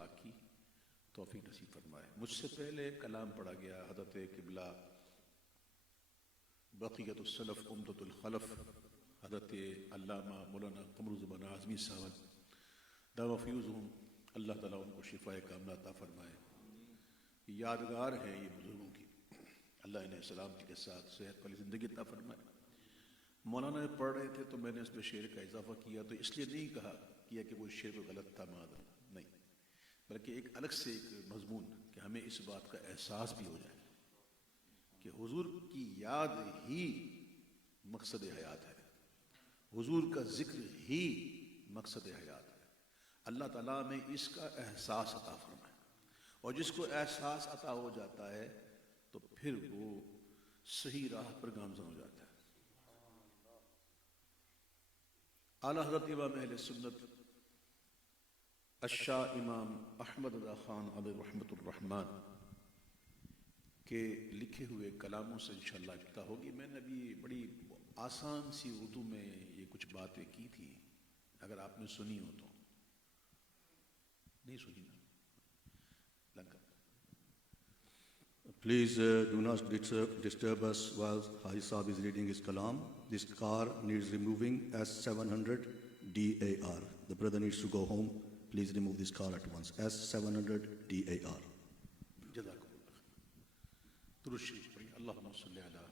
پاک کی توفیق نصیب فرمائے۔ مجھ سے پہلے کلام پڑھا گیا حضرت قبلہ بقیت السلف عمدۃ الخلف حضرت علامہ مولانا قمر الزمان اعظمی صاحب دعوی فیوزہم، اللہ تعالیٰ ان کو شفاء کاملہ عطا فرمائے۔ یادگار ہے یہ بزرگوں کی، اللہ انہیں سلامتی کے ساتھ صحت والی زندگی عطا فرمائے۔ مولانا پڑھ رہے تھے تو میں نے اس پہ شعر کا اضافہ کیا، تو اس لیے نہیں کیا کہ وہ شعر کو غلط تھا معذرا نہیں، بلکہ ایک الگ سے ایک مضمون کہ ہمیں اس بات کا احساس بھی ہو جائے کہ حضور کی یاد ہی مقصد حیات ہے، حضور کا ذکر ہی مقصد حیات ہے۔ اللہ تعالیٰ میں اس کا احساس عطا فرمائے، اور جس کو احساس عطا ہو جاتا ہے تو پھر وہ صحیح راہ پر گامزن ہو جاتا ہے۔ اعلیٰ حضرت امام اہل سنت الشاہ امام احمد رضا خان علیہ رحمۃ الرحمن کے لکھے ہوئے کلاموں سے انشاءاللہ ابتدا ہوگی۔ میں نے ابھی بڑی آسان سی اردو میں یہ کچھ باتیں کی تھی، اگر آپ نے سنی ہو تو نہیں سنی نا Lanka. Please do not disturb us while Haji Saab is reading his kalam. This car needs removing S700 DAR. The brother needs to go home. Please remove this car at once. S700 DAR. جزاکم اللہ خیر۔ درود شریف پڑھیں، اللہم صلی علی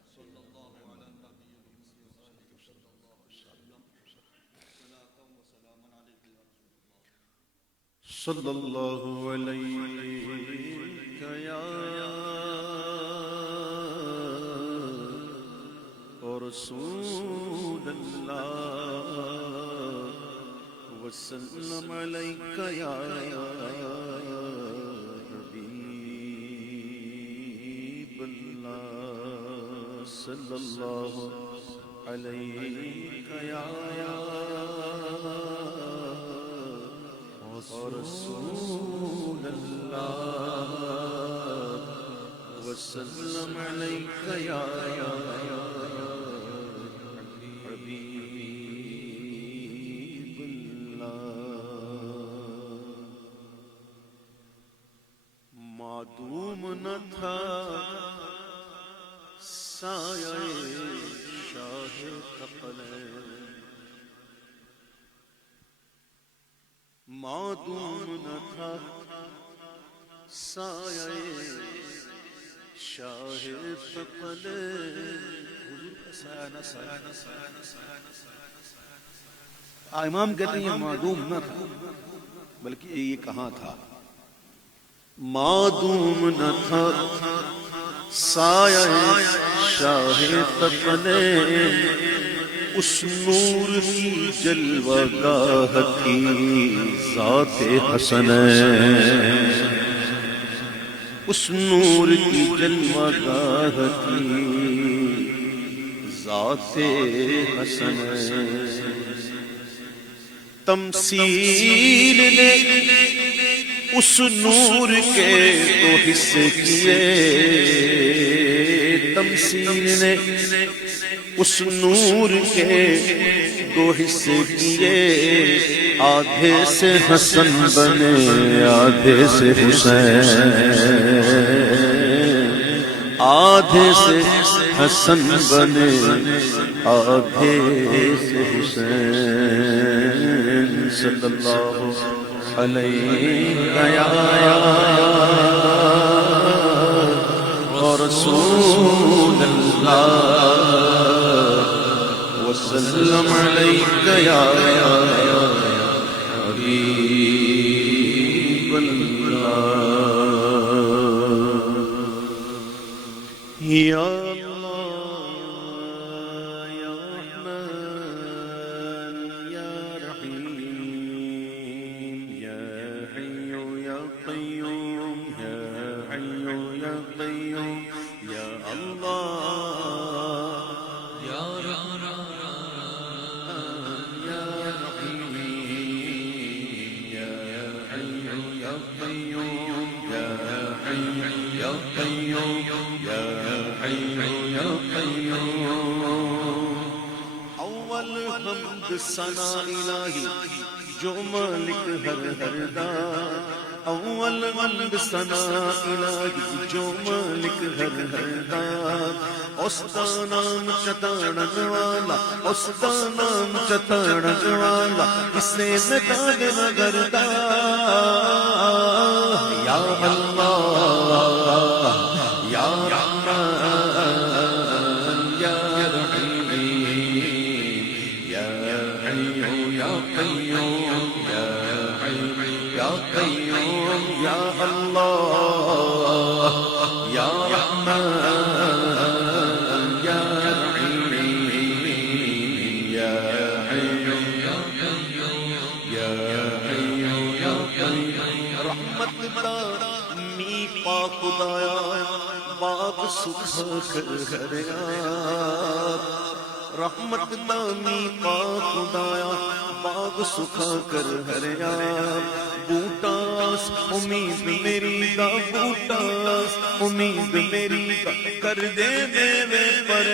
صلی اللہ علیہ یا رسول اللہ وسلم علیک یا حبیب اللہ صلی اللہ علیک یا رسول اللہ وسلم علیک یا حبیب اللہ۔ معدوم نہ تھا سایہ شاہ ثقلین، معدوم نہ تھا سایہ شاہ ثقلین، حضور کا سایہ نہ امام کہتے ہیں یہ معدوم نہ تھا، بلکہ یہ کہاں تھا؟ معدوم نہ تھا سایہ شاہ ثقلین، اس نور کی جلوہ گاہ کی ذات حسنین، اس نور کی جلوہ گاہ کی ذات حسنین، تمثیل نے اس نور کے دو حصے کیے، تمثیل نے اس نور کے دو حصے کیے، آدھے سے حسن بنے آدھے سے حسین، آدھے سے حسن بنے آدھے سے حسین، صلی اللہ علیہ یا رسول اللہ وسلم علیک یا حبیب اللہ۔ یا ثنا الہی جو مالک ہر ہر دا، اول غلب ثنا الہی جو مالک ہر ہر دا اس دا نام چتاڑن والا اس دا نام چتاڑن والا کسے مٹاڑ نہ کردا یا اللہ یا رحمان یا رحیم یا حی یا قیوم یا حی یا قیوم یا اللہ یا رحمان یا رحیم یا حی یا قیوم یا حی یا قیوم رحمت دا می پا خدایا باغ سکھا کر رحمت دامی پا خدایا باغ سکھا کر ہریا بوٹاس امید میری دا بوٹاس امید میری دا کر دے میوے پر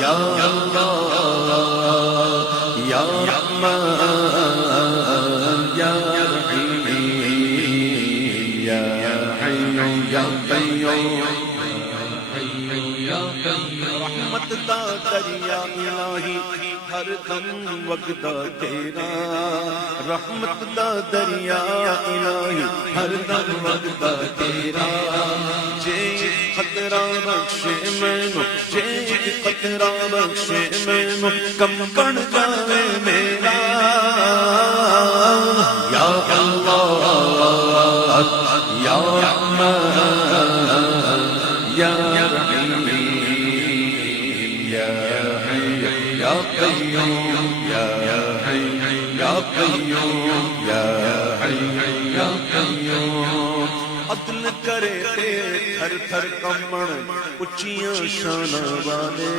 یا اللہ یا رحمان یا رحیم یا حی یا قیوم رحمت دا دریا الہی ہر دم وگدا تیرا رحمت دا دریا الہی ہر دم وگدا تیرا جے خطرہ بخشے مینو جے خطرہ بخشے مینو کم بن جائے میرا یا اللہ یا رحمان یا رحیم یا حی یا قیوم یا حی یا قیوم یا حی یا قیوم عدل کرے تے تھر تھر کمبن اچیاں شاناں والے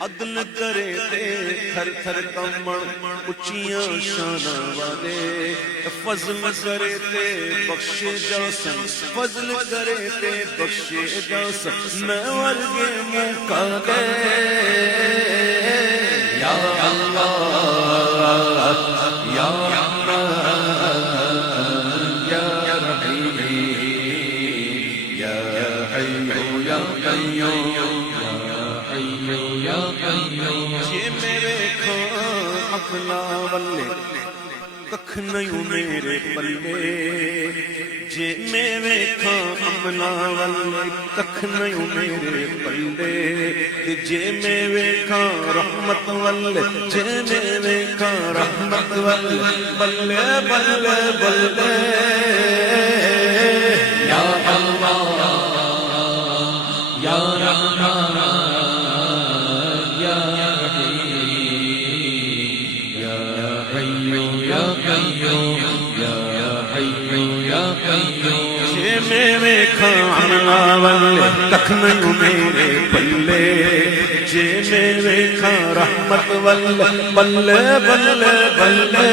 عدل کرے تے تھر تھر کمبن اچیاں شاناں والے فضل کرے تے بخشے جاسن فضل کرے تے بخشے جاسن میں ورگے موقع دے یا اللہ یا رحمان یا رحیم یا حی یا قیوم جے میرے کھاں اخلا والے ککھ نہیں میرے پلے جے میرے کھاں اخلا والے ککھ نہیں میرے پلے جے میرے کھاں رحمت والے جے میرے کھاں رحمت والے بلے بلے بلے یا اللہ یا رحمان میرے کھانا والے ککھ نہیں میرے پلے جے میرے کھاں رحمت والے بلے بلے بلے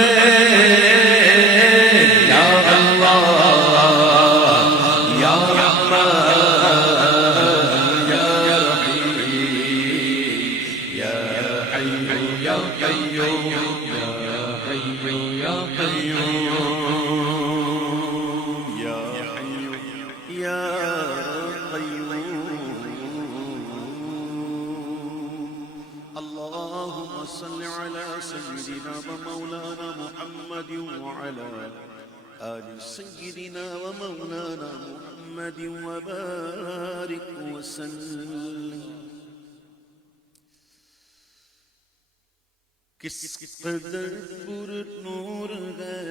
یا اللہ یا رحمان یا رحیم یا حی یا قیوم یا حی یا قیوم اللهم صل على سيدنا ومولانا محمد وعلى آل سيدنا ومولانا محمد وبارك وسلم کس قدر پر نور ہے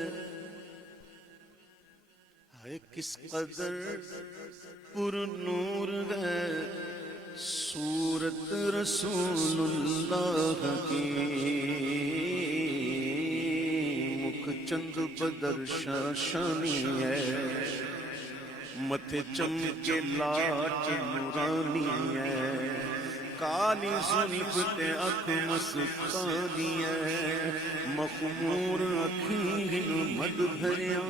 کس قدر پر نور ہے صورت رسول اللہ کی مکھ چند بدر شاشانی ہے متھے چمکے لاٹ نورانی ہے کالی زلف تے اکھ مستانی ہے مخمور اکھیں مد بھریاں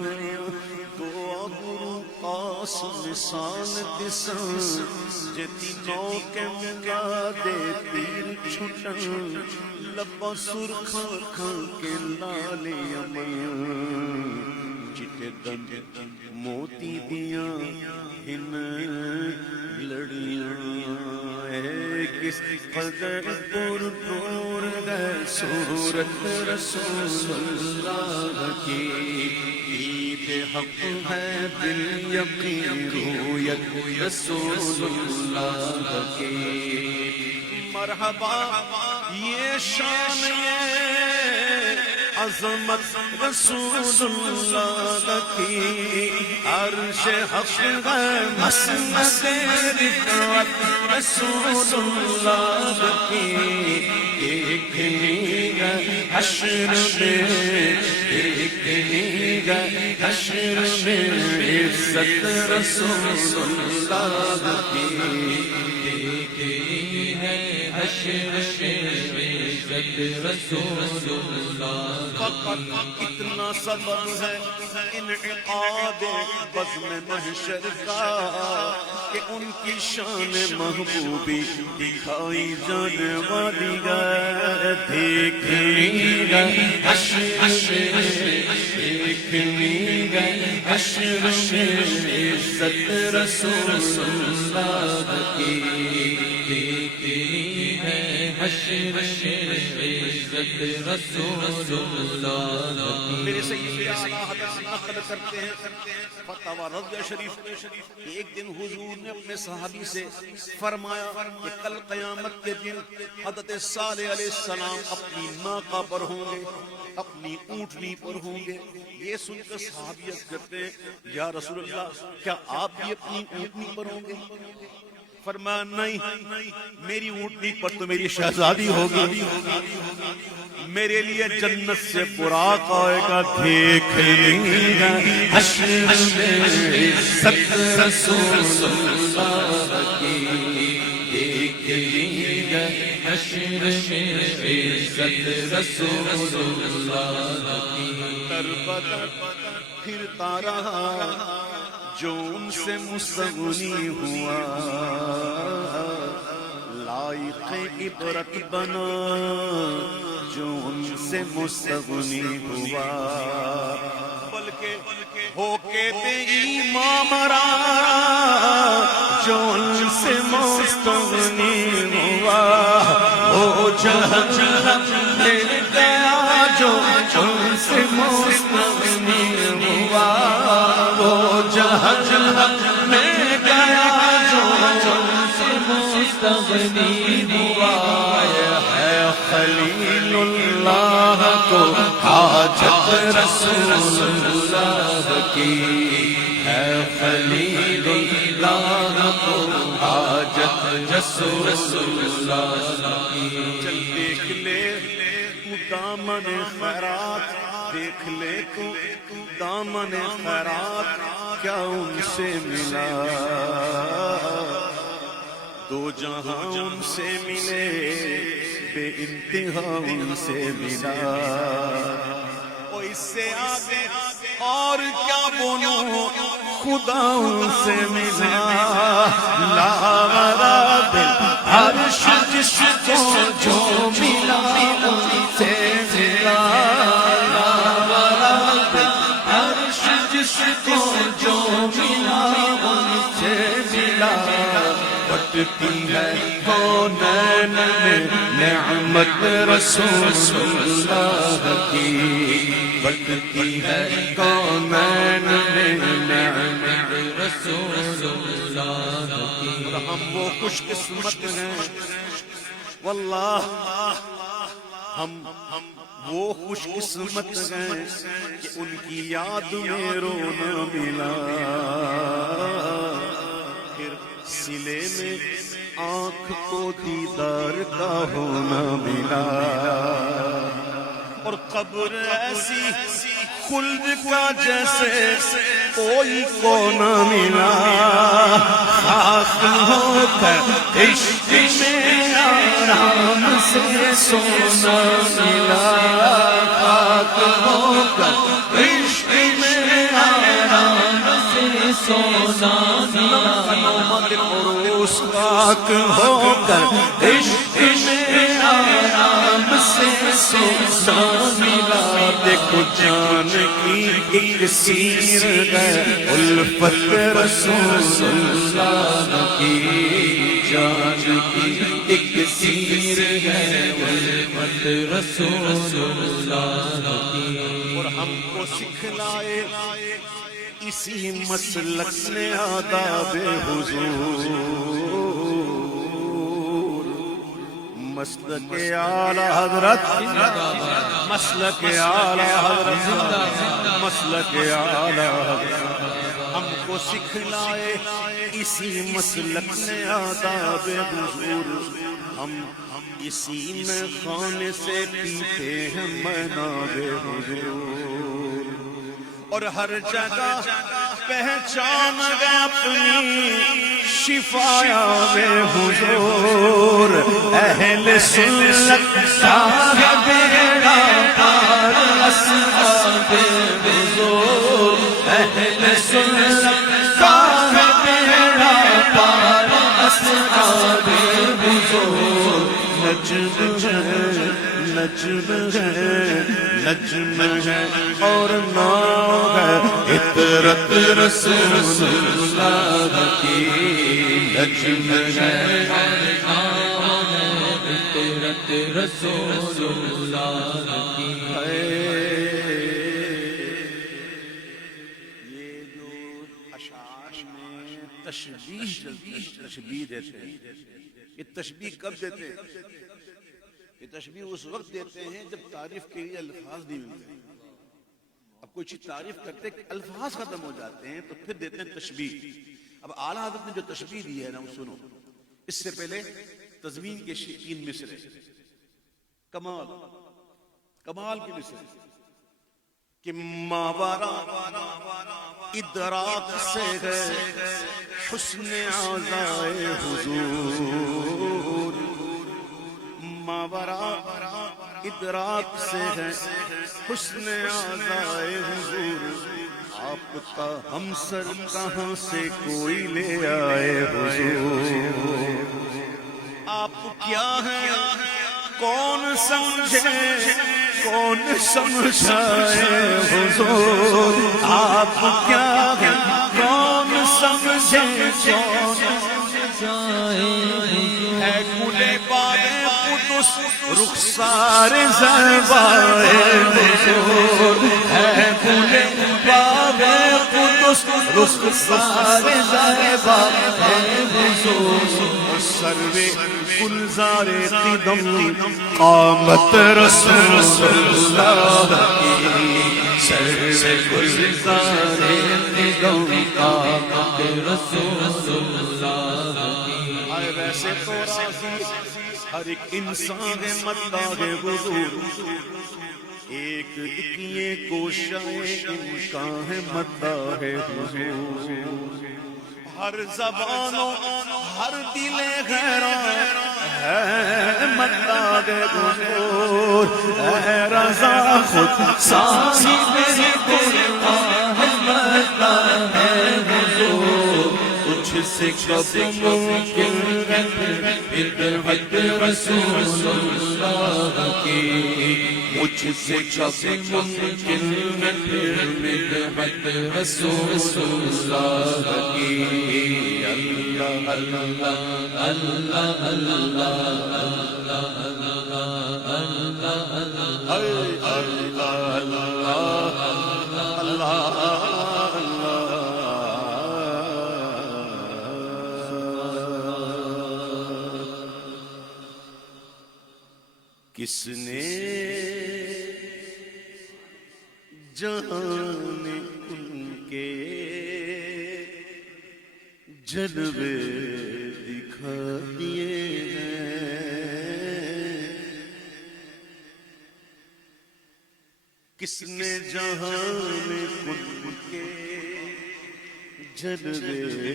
دعا گرو خاص نسان دساں جتی نو کے ملا دے پیر چھٹن لبا سرخاں کھاں کے لالے امن چٹے دند موتی دیاں ہن لڑیاں اے کس قدر پر نور ہے صورت رسول اللہ کی عید حق ہے دل یقین رویت رسول اللہ کی مرحبا یہ شان یہ عظمت رسول اللہ کی عرش حق ہے مسند رفعت رسول اللہ کی دیکھنی گئے حشر میں دیکھنی گئے حشر میں عزت رسول اللہ کی دیکھنی ہے حشر میں عزت رسول اللہ فقط اتنا سبب ہے انعقاد بزم محشر کا کہ ان کی شان محبوبی دکھائی جانے والی ہے دیکھنی گئے حشر میں دیکھنی گئے حشر میں عزت رسول اللہ کی دیکھنی ہے حشر میں عزت رسول اللہ کی میرے سید اعلیٰ حضرت نقل کرتے ہیں فتاوی رضویہ شریف کہ ایک دن حضور نے اپنے صحابی سے فرمایا کہ کل قیامت کے دن حضرت صالح علیہ السلام اپنی ناقہ پر ہوں گے اپنی اونٹنی پر ہوں گے یہ سن کر صحابیت کرتے ہیں یا رسول اللہ کیا آپ بھی اپنی اونٹنی پر ہوں گے فرمایا نہیں میری اونٹنی پر تو میری شہزادی ہوگی میرے لیے جنت سے براق آئے گا دیکھ لیں گا حشر میں عزت رسول اللہ کی دیکھ لیں گا حشر میں عزت رسول اللہ کی تربت پھرتا رہا جو ان سے مستغنی ہوا لائق عبرت بنا جو ان سے مستغنی ہوا بلکہ ہو کے بے ایمان مرا جو ان سے مستغنی ہوا وہ جہنم میں گیا جو ان سے مستغنی ہوا وہ جہنم میں گیا جو ان سے مستغنی ہوا ہے خلیل اللہ کو حاجت رسول اللہ کی ہے خلیل اللہ کو حاجت رسول اللہ کی چل دیکھ لے تو دامن خیرات دیکھ لے تو دامن خیرات کیا ان سے ملا دو جہاں ان سے ملے بے انتہا ان سے ملا اور اس سے آگے اور کیا بولوں خدا ان سے ملا لا عرش جس کو جو ملا ان سے ملا عرش جس کو جو ملا ان سے ملا بٹتی ہے کونین میں نعمت رسول اللہ کی بٹتی ہے کونین میں نعمت رسول اللہ کی اور ہم وہ خوش قسمت ہیں واللہ ہم وہ خوش قسمت ہیں کہ ان کی یاد میں رونا ملا پھر سلے میں آنکھ کو دیدار کا ہونا ملا اور قبر ایسی خلد کا جیسے کوئی کو نہ ملا خاک ہو کر عشق میں آرام سے سونا ملا خاک ہو کر عشق میں آرام سے سونا عروس خاک ہو کر عشق میں آرام سے سونا ملا دیکھو جان کی ایک سیر ہے الفت رسول اللہ کی جان کی ایک سیر ہے الفت رسول اللہ کی اور ہم کو سکھلائے اسی مسلک نے آداب حضور مسلک اعلی حضرت مسلک اعلی حضرت مسلک اعلی حضرت ہم کو سکھلائے اسی مسلک نے آداب حضور ہم اسی میں خانے سے پیتے ہیں مناب حضور اور ہر جگہ پہچان گئے اپنی شفایا میں حضور اہل سنت صاحب بیڑا پار اصحاب حضور اہل سنت صاحب بیڑا پار اصحاب حضور نجم ہے نجم ہے نجم ہے اور نام ہے عطرت رسول اللہ کی نجم ہے عطرت رسول اللہ کی یہ جو اشعار میں تشبیہ دیتے ہیں یہ تشبیہ کب دیتے ہیں یہ تشبیہ اس وقت دیتے ہیں جب تعریف کے لیے الفاظ نہیں ملتے اب کوئی چیز تعریف کرتے کہ الفاظ ختم ہو جاتے ہیں تو پھر دیتے ہیں تشبیہ اب اعلیٰ حضرت نے جو تشبیہ دی ہے نا وہ سنو اس سے پہلے تضمین کے 3 مصرے کمال کمال کی مصرے کہ ماورا ادراک سے ہے حسن اعضائے حضور ماورا ادراک سے ہے حسن اعضائے حضور آپ کا ہمسر کہاں سے کوئی لے آئے حضور آپ کیا ہے کون سمجھے کون سمجھائے حضور آپ کیا ہے کون سمجھے کون ہے گلے بارے قدس رخسار زربائے حضور ہے گلے بارے قدس رخسار زربائے حضور سروے گلزار قدم قامت رسول اللہ کی سروے گلزار قدم قامت رسول اللہ کی ویسے تو راضی ہر ایک انسان مداح حضور ایک یہ کوشائے امکان ہے مداح حضور ہر زبانوں ہر دل غیران ہے مداح حضور اے رضا خود صاحب قرآن مداح حضور تجھ سے کب ممکن ہے بدعت رسول اللہ کی مجھ سے کب ممکن ہے بدعت رسول اللہ کی اللہ اللہ اللہ کس نے جان ان کے جلوے دکھا دیے ہیں کس نے جہان ان کے جلوے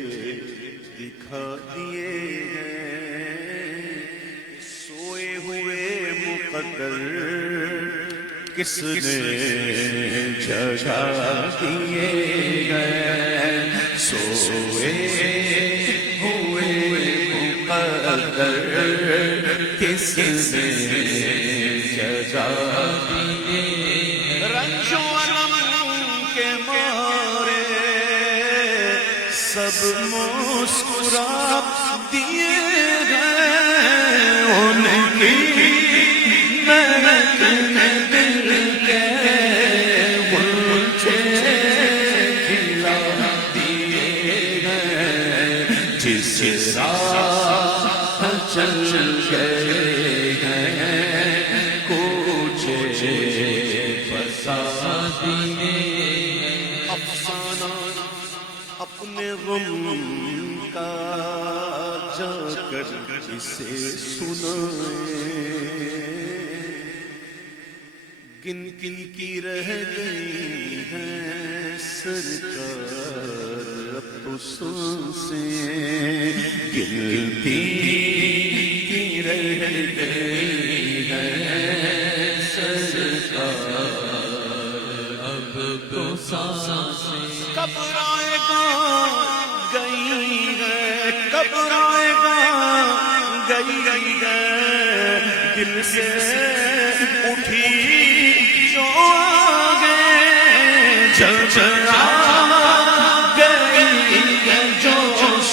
دکھا دیے ہیں سوئے ہوئے مقدر کس نے جگا دیے ہیں سو کس نے جزا دیے رنج و الم کے مارے سب مسکرا دیے گئے ان کی محنت نے دل کے مجھے کھلا دیے گئے جس راہ چل گئے ہیں کوچے بسا دیے افسانہ اپنے غم کا جا کر اسے سنائے کن کن کی رہ گئی ہیں سرکار اب سانسیں گنتی کی رہ گئی ہیں سرکار اب تو سانسیں کب آئے گا گئی ہے کب آئے گا گئی ہے دل سے اٹھی جو آگے جب آ گئی ہے جوش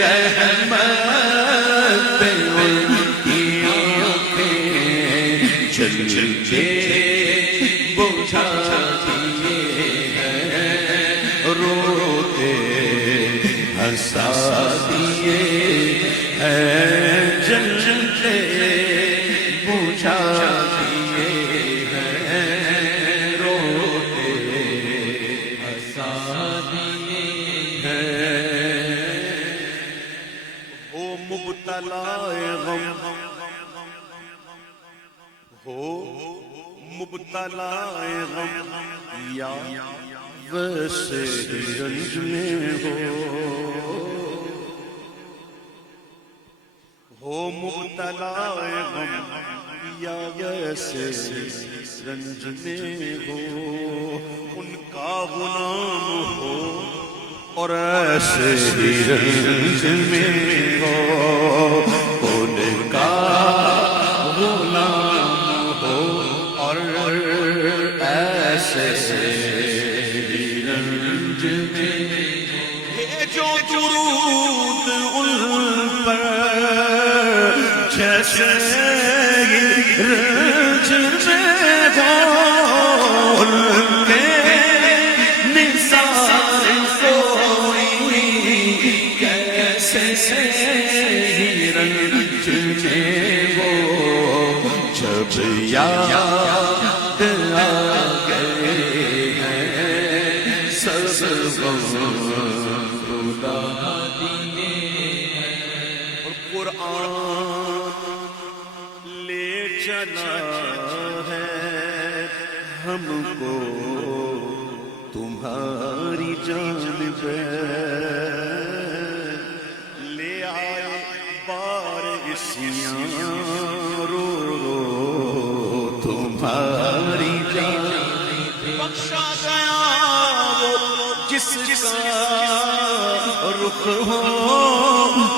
رحمت ان کی آنکھیں جل کے بجھا دیے ہیں روتے ہنسا دیے ہیں جل کے بجھا دیے ہیں روتے ہنسا دیے ہیں ہو مبتلا غم ہو مبتلا غم یا ویسے رنج میں ہو مبتلا غم یا ویسے رنج میں ہو ان کا غلام ہو اور ایسے رنج میں ہو ان کا غلام ہو اور ایسے رنج میں جو درود ان پر جیسے رنج میں ہو ان کے نثار کوئی کیسے رنج میں ہو جب یاد آ گئے ہیں سب غم بھلا دیے اور قرآن لے چلا ہے ہم کو تمہاری جانب لے آئے بارشیاں رو رو تمہاری جانب بخشا گیا وہ جس کا رخ ہو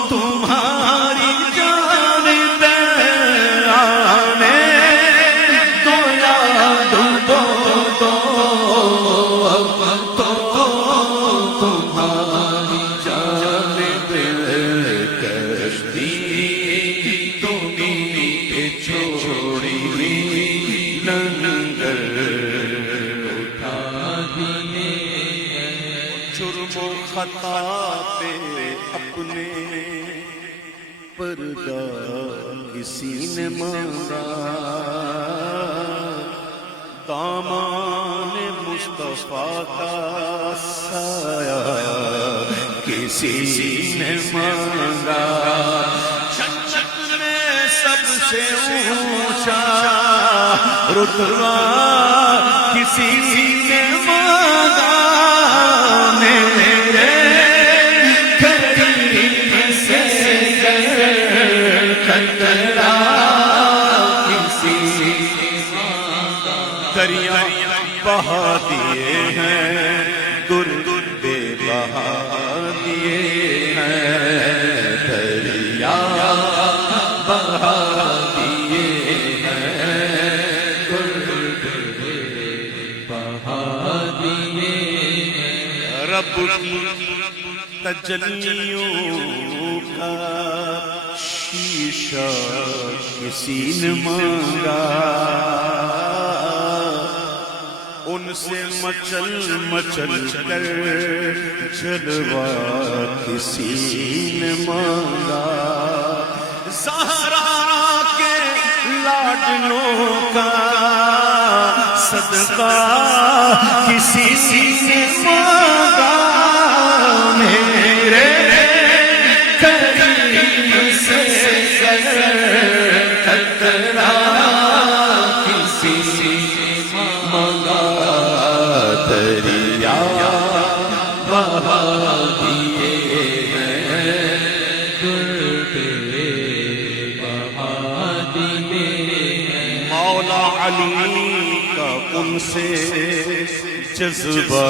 تمہاری جانب آنے تو یاد دو اب تو تمہاری جانب کشتی تمہیں پہ چھوڑی لنگر اٹھا دیے جرم و خطا پہ اپنے پردہ کسی نے مارا دامان مصطفیٰ کا سایہ کسی نے مانگا جنت میں سب سے اونچا رتبہ کسی نے مانگا میرے قریب سے خطرہ کسی دریا بہا دیے ہیں درد بہا دیے ہیں دریا بہا رب کی تجلیوں کا شیشہ کسی نے مانگا، ان سے مچل مچل کر جلوہ کسی نے مانگا، زہرا کے لاڈلوں کا صدقہ کسی نے مانگا، میرے کریم سے قطرہ کسی نے مانگا، دریا بہا دیے ہیں مولا علی کا ان سے جذبہ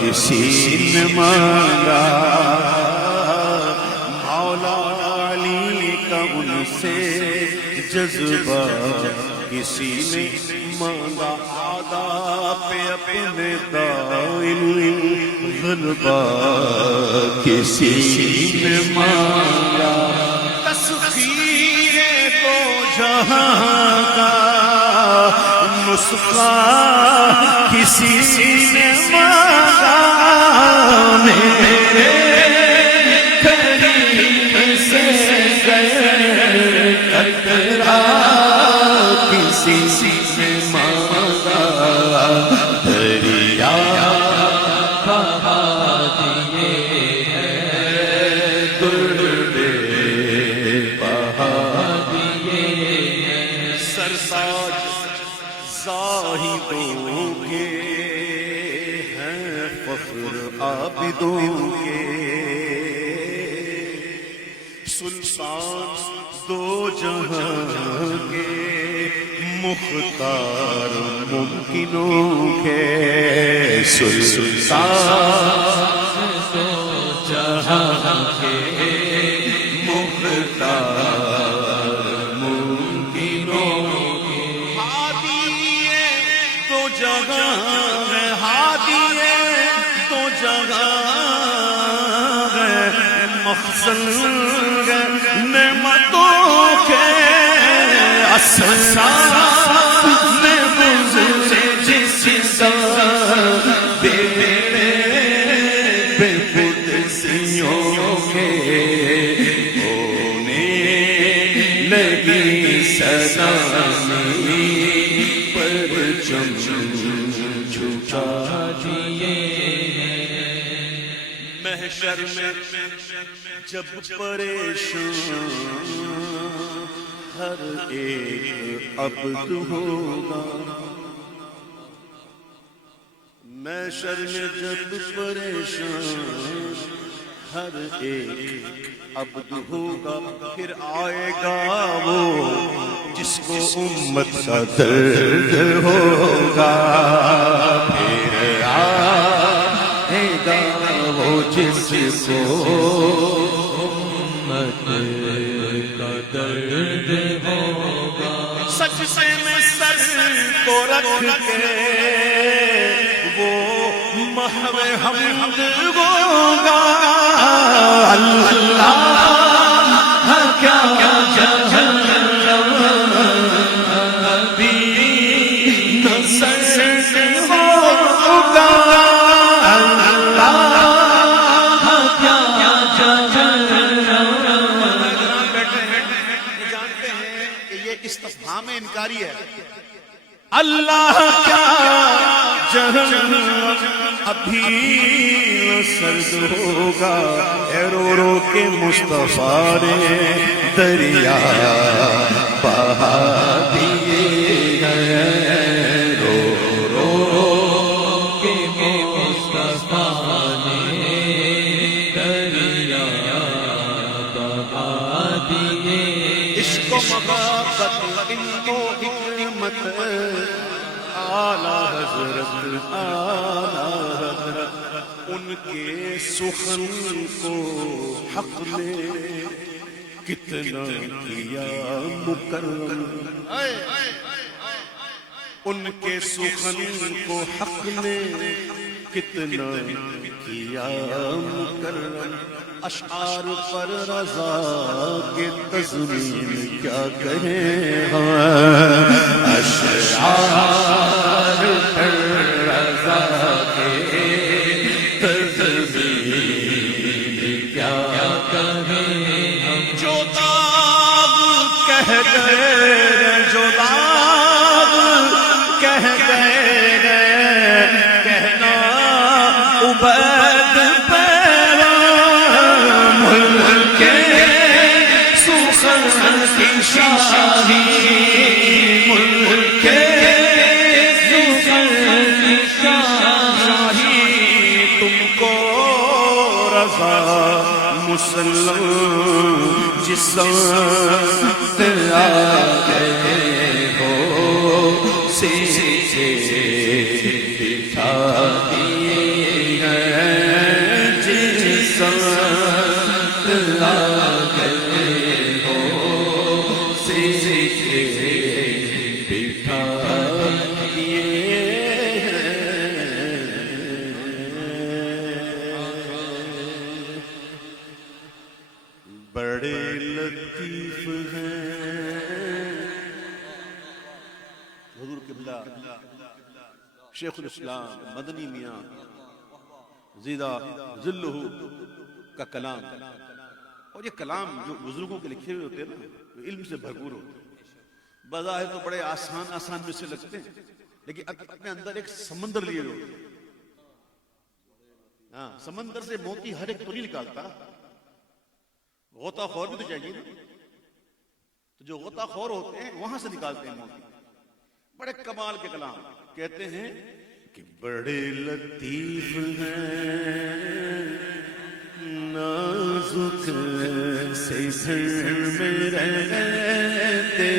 کسی نے مانگا، مولا علی کا ان سے جذبہ کسی نے مانگا، آداب پہ اپنے دائل غلبہ کسی نے مانگا، تصویر دو جہاں کا نسخہ کسی نے مانگا، میرے کریم سے قطرہ کسی نے مانگا، دریا بہا دیے ہیں درد بہا دیے ہیں، سرساج زاہدوں کے ہیں فخر عابدوں کے، سلطان دو جہاں کے مختار ممکنوں کے، سلطان دو جہاں کے مختار ممکنوں کے، ہادی دو جگہ ہے، ہادی دو جگہ ہے، مخزن نعمتوں کے، اسرار میں گزرے جس بے قدسیوں کے، ہونے لگی سلامی پرچم جھکا دیے ہیں، محشر میں جب پریشان ہر ایک عبد ہوگا، محشر میں جب پریشان ہر ایک عبد ہوگا، پھر آئے گا وہ جس کو امت کا درد ہوگا، پھر آئے گا وہ جس کو امت کا درد ہوگا، سجدے میں سر کو رکھ کے وہ محو حمد ہوگا، اللہ کیا نبی نصر ہوگا، اللہ کیا جانتے ہیں کہ یہ استفہام انکاری ہے، اللہ کیا جہنم ابھی سرد ہوگا، رو رو کے مصطفیٰ نے دریا بہا دیے ہیں، رو رو کے مصطفیٰ نے دریا بہا دیے، عشق و محبت ان کو حکمت اعلیٰ حضرت ان کے سخن کو حق نے کتنا کیا مکرم، ان کے سخن کو حق نے کتنا کیا مکرم، اشعار پر رضا کے تضمین کیا کہیں ہم، اشعار پر رضا کے تضمین کیا کہیں ہم، جو داغ کہہ گئے، جو داغ کہہ گئے کہنا عبید پیرام، ملک سخن کی شاہی، ملک سخن کی شاہی، تم کو رضا مسلم جس سمت آگئے ہو، سیدھے بٹھا دیے ہیں، جس سمت آگئے ہو، سیدھے بٹھا دیے ہیں۔ بڑے لطیف ہیں حضور قبلہ شیخ الاسلام مدنی میاں زیدہ ذلہ کا کلام، اور یہ کلام جو بزرگوں کے لکھے ہوئے ہوتے ہیں نا، علم سے بھرپور ہوتے ہیں، بظاہر تو بڑے آسان میں سے لگتے ہیں، لیکن اپنے اندر ایک سمندر لیے ہوئے ہوتے ہیں۔ ہاں، سمندر سے موتی ہر ایک تو نہیں نکالتا، غوطہ خور بھی تو چاہیے نا، تو جو غوطہ خور ہوتے ہیں وہاں سے نکالتے ہیں موتی۔ بڑے کمال کے کلام کہتے ہیں کہ بڑے لطیف ہیں، نازک سے سر میں رہتے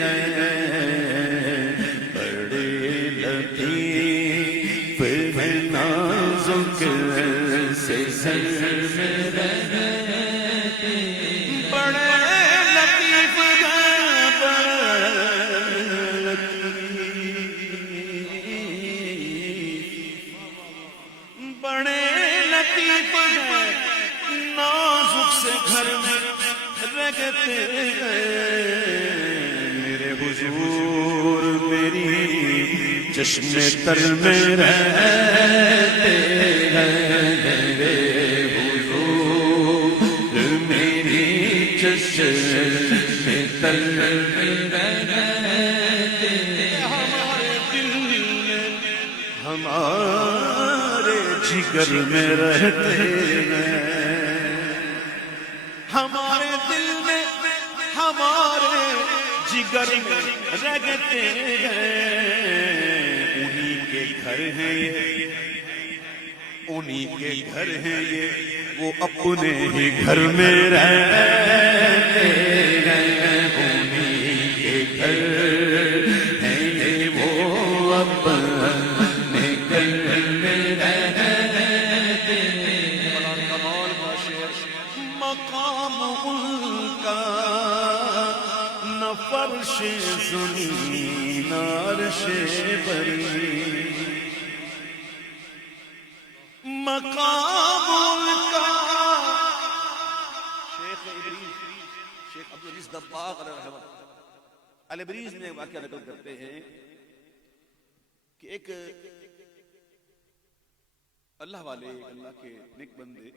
ہیں، بڑے لطیف ہیں، نازک سے سر میں رہتے ہیں، بڑے لطیف بڑے لطیف ہیں، نازک سے گھر میں رہتے ہیں، میرے حضور میری چشم تر میں رہتے ہیں، میرے حضور میری چشم تر میں رہتے ہیں، ہمارے دل میں ہمارے جگر میں رہتے ہیں، ہمارے دل میں ہمارے جگر میں رہتے ہیں، انہی کے گھر ہیں یہ، انہی کے گھر ہیں یہ، وہ اپنے ہی گھر میں رہتے ہیں، انہی کے گھر ہیں یہ، وہ اپنے گھر میں رہتے ہیں۔ مقام ان کا نہ فرش زمین عرش بری، مقام ان کا شیخ عبدالعزیز دباغ علیہ رحمت البریز میں واقعہ نقل کرتے ہیں کہ ایک اللہ والے، اللہ کے نیک بندے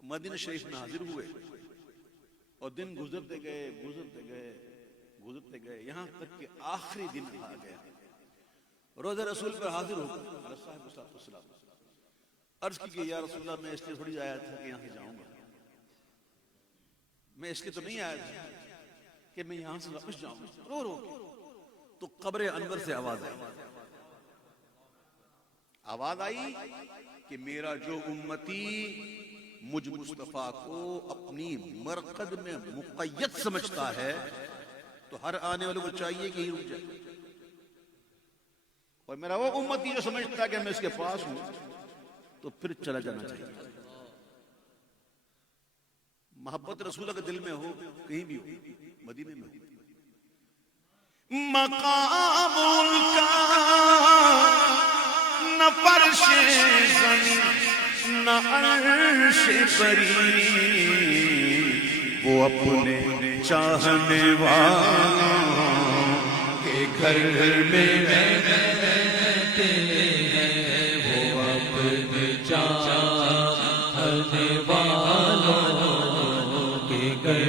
مدینہ شریف میں حاضر ہوئے، اور دن گزرتے گئے یہاں تک کہ آخری دن آ گیا، روزہ رسول پر حاضر ہو کر عرض کی کہ یا رسول اللہ، میں اس لیے تھوڑی آیا تھا کہ یہاں سے جاؤں گا، میں اس لیے تو نہیں آیا تھا کہ میں یہاں سے واپس جاؤں گا، رو کے تو قبر انور سے آواز آئی کہ میرا جو امتی مجھ مصطفیٰ کو اپنی مرقد میں مقید سمجھتا ہے تو ہر آنے والے کو چاہیے کہ ہی رک جائے، اور میرا وہ امتی جو سمجھتا ہے کہ میں اس کے پاس ہوں تو پھر چلا جانا چاہیے۔ محبت رسول کے دل میں ہو، کہیں بھی ہو، مدینے میں ہو، مقام کا نہ فرش زمین نہ عرش بری، وہ اپنے چاہنے والوں کے گھر میں رہتے ہیں، وہ اپنے چاہنے والوں کے گھر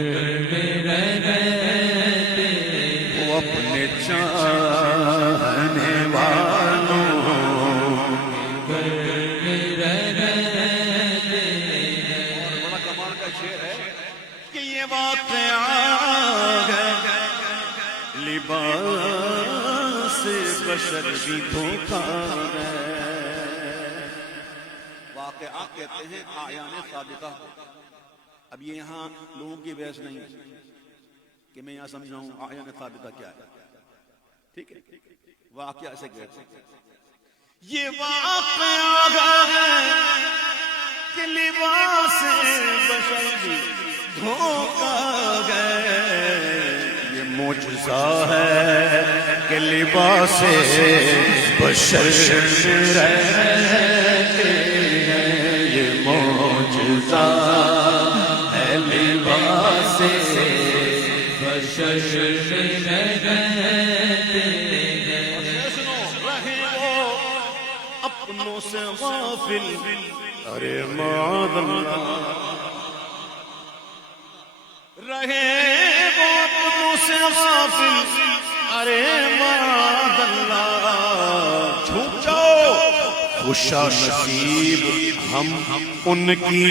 میں رہتے ہیں، وہ اپنے چاہنے والوں کے گھر میں رہتے ہیں۔ بڑا کمال کا شعر ہے کہ یہ واقعہ ہے، لباس بشر بھی دھوکا ہے۔ واقعہ کہتے ہیں آیان ثابتہ۔ اب یہ یہاں لوگوں کی بحث نہیں ہے کہ میں یہاں سمجھاؤں آیان ثابتہ کیا ہے، ٹھیک ہے؟ واقعہ ایسے کہتے ہیں یہ واقعہ ہے کہ لباس بشر بھی دھوکا ہے، یہ معجزہ ہے کہ لباس بشر رہتے ہیں، یہ معجزہ ہے لباس بشر رہتے ہیں۔ سنو رہے وہ اپنوں سے غافل، ارے معاذ اللہ، رہے وہ اپنوں سے غافل، ارے معاذ اللہ، جھوم جاؤ خوشا نصیب ہم ان کی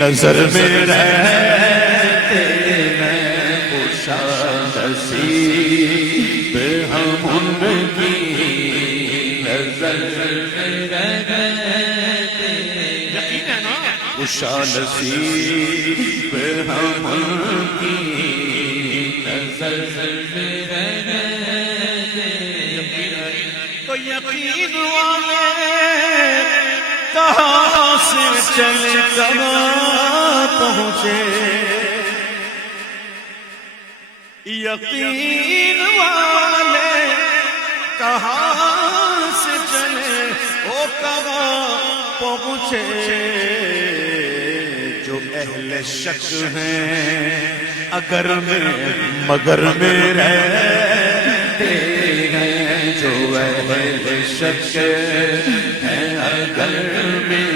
نظر میں رہتے ہیں، خوشا نصیب ہم ان کی نظر میں رہتے ہیں، یقین ہے نا؟ خوشا نصیب ہم ان کی نظر میں رہتے ہیں، تو یقین والے کہاں سے چل کہاں پہنچے، یقین والے کہاں سے چلے وہ کہاں پہنچے، جو اہل شک ہیں اگر میں مگر میں رہتے ہیں، جو اہل شک ہیں اگر میں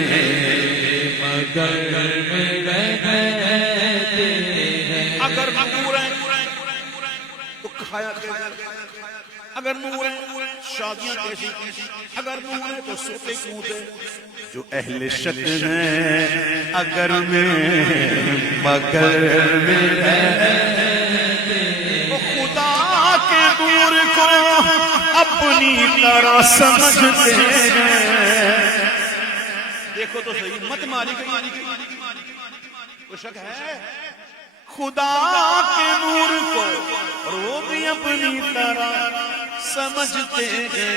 مگر میں رہتے ہیں، اگر نور ہے تو کھایا اگر نور ہے شادیاں کیسی، اگر نور ہے تو سوتے کودے، جو اہل شک ہیں اگر میں مگر میں رہتے ہیں، خدا کے نور کو اپنی طرح سمجھتے ہیں۔ دیکھو تو صحیح، مت ماری گئی، کوئی شک ہے؟ خدا کے نور کو اور وہ بھی اپنی طرح سمجھتے ہیں،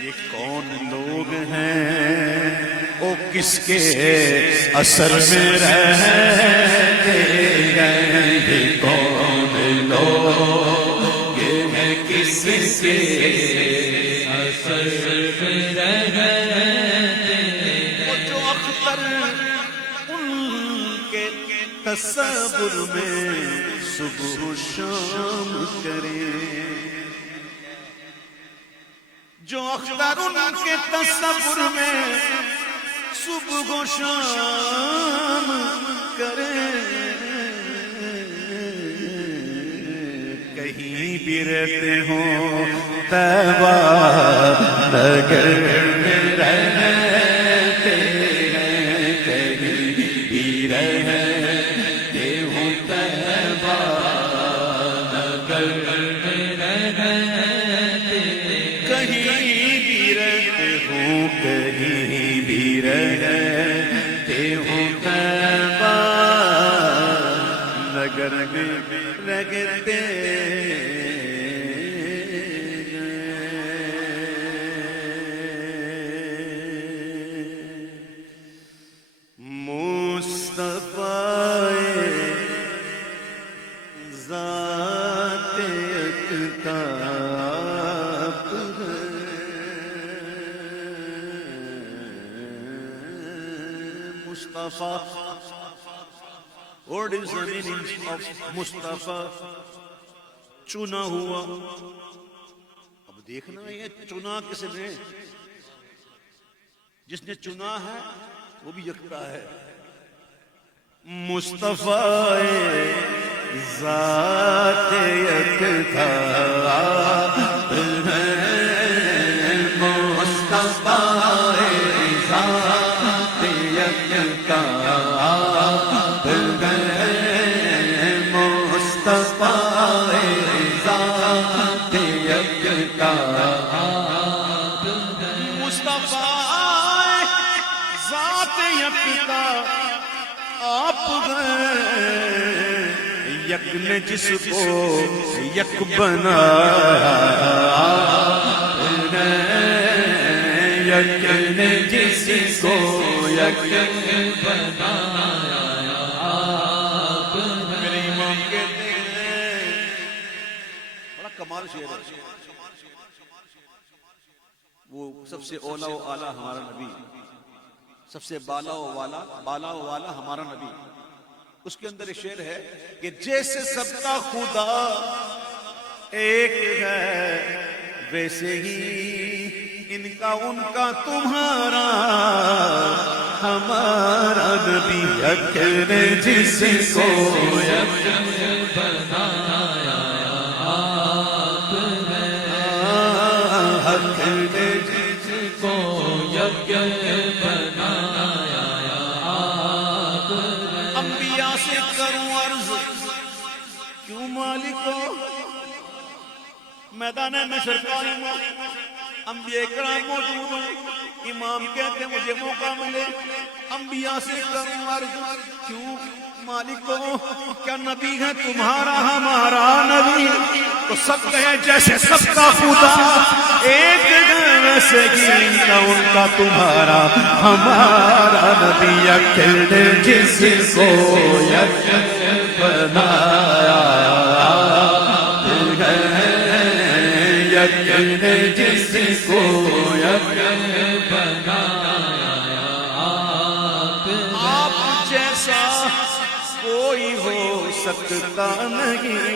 یہ کون لوگ ہیں وہ کس کے اثر میں رہتے ہیں، یہ کون لوگ ہیں کس کے اثر میں رہتے ہیں، وہ جو اختر ان کے تصور میں صبح و شام کرے، جو اختر ان کے تصور میں صبح و شام کرے، کہیں بھی رہتے ہوں طیبہ نگر میں رہتے ہیں، کہیں بھی رہتے ہوں طیبہ نگر میں رہتے ہیں، کہیں بھی رہتے ہوں طیبہ نگر میں رہتے Mustafa. What is the meaning of Mustafa? چنا ہوا. اب دیکھنا یہ چنا کس نے؟ جس نے چنا ہے وہ بھی یکتا ہے. مصطفیٰ ذات یکتا یک نے جس کو یک بنایا, یک نے جس کو یک بنایا. میرے امام کہتے ہیں, بڑا کمال شعر ہے, وہ سب سے اولا و اعلیٰ ہمارا نبی, سب سے بالا و والا ہمارا نبی. اس کے اندر ایک شعر ہے کہ جیسے سب کا خدا ایک ہے ویسے ہی ان کا ان کا تمہارا ہمارا نبی. یک نے جس کو یک بنایا آپ نے, حق نے جس کو یک بنایا آپ نے. انبیاء سے کروں عرض کیوں مالکو, میدان میں سرکار انبیاء کرام موجود ہیں, امام کہتے ہیں مجھے موقع ملے انبیاء سے کروں عرض کیوں مالکو, کیا نبی ہے تمہارا ہمارا نبی؟ تو سب کہیں جیسے سب کا خدا ایک ہے ویسے ہی ان کا ان کا تمہارا ہمارا نبی. یک نے جس کو یک بنایا, یک نے جس کو یک بنایا. آپ جیسا کوئی ہو سکتا نہیں,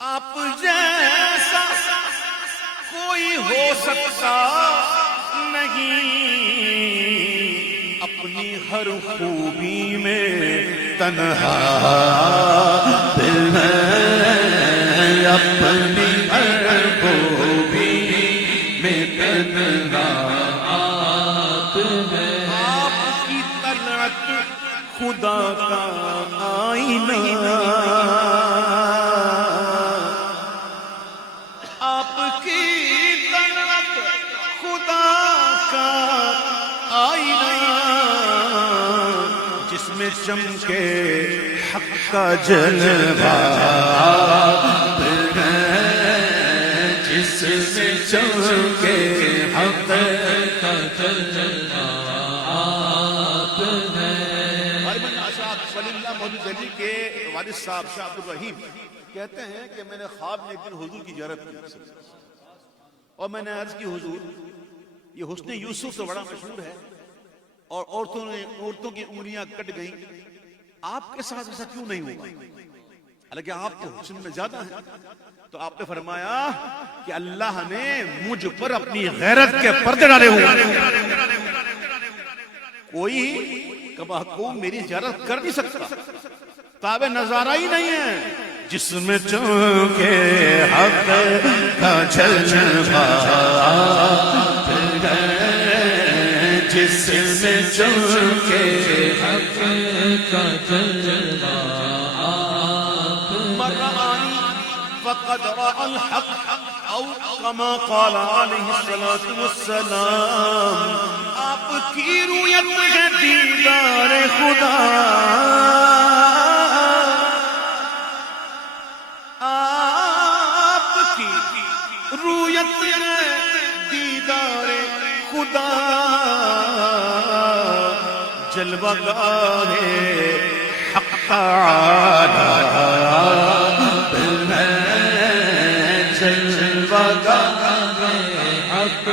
آپ جیسا کوئی ہو سکتا نہیں, اپنی ہر خوبی میں تنہا دل ہے, اپنی ہر خوبی میں تنہا آپ ہے. آپ کی طلعت خدا کا آئینہ, آپ کی طلعت خدا کا آئینہ, جس میں چمکے حق کا جلوہ, جس میں چمکے حق کا جلوہ آپ ہیں. ولی اللہ محمد علی کے والد صاحب شاہ عبد الرحیم کہتے ہیں کہ میں نے خواب میں ایک دن حضور کی زیارت کی اور میں نے عرض کی حضور یہ حسن یوسف تو بڑا مشہور ہے اور عورتوں کی انگلیاں کٹ گئیں, آپ کے ساتھ ایسا کیوں نہیں ہوا؟ حالانکہ آپ تو حسن میں زیادہ ہیں. تو آپ نے فرمایا کہ اللہ نے مجھ پر اپنی غیرت کے پردے ڈالے ہوئے, کوئی کبا کو میری زیارت کر نہیں سکتا, تابع نظارہ ہی نہیں ہے. جس میں چونکے حق کا جلوہ, جس میں چونکے حق کا جلوہ مرآنی فقد رأى الحق او كما قال علیہ الصلاة والسلام. آپ کی رویت ہے دیدار خدا, آپ کی رویت ہے دیدار خدا, جلوہ گاہ حق تعالی, جلوہ گاہ حق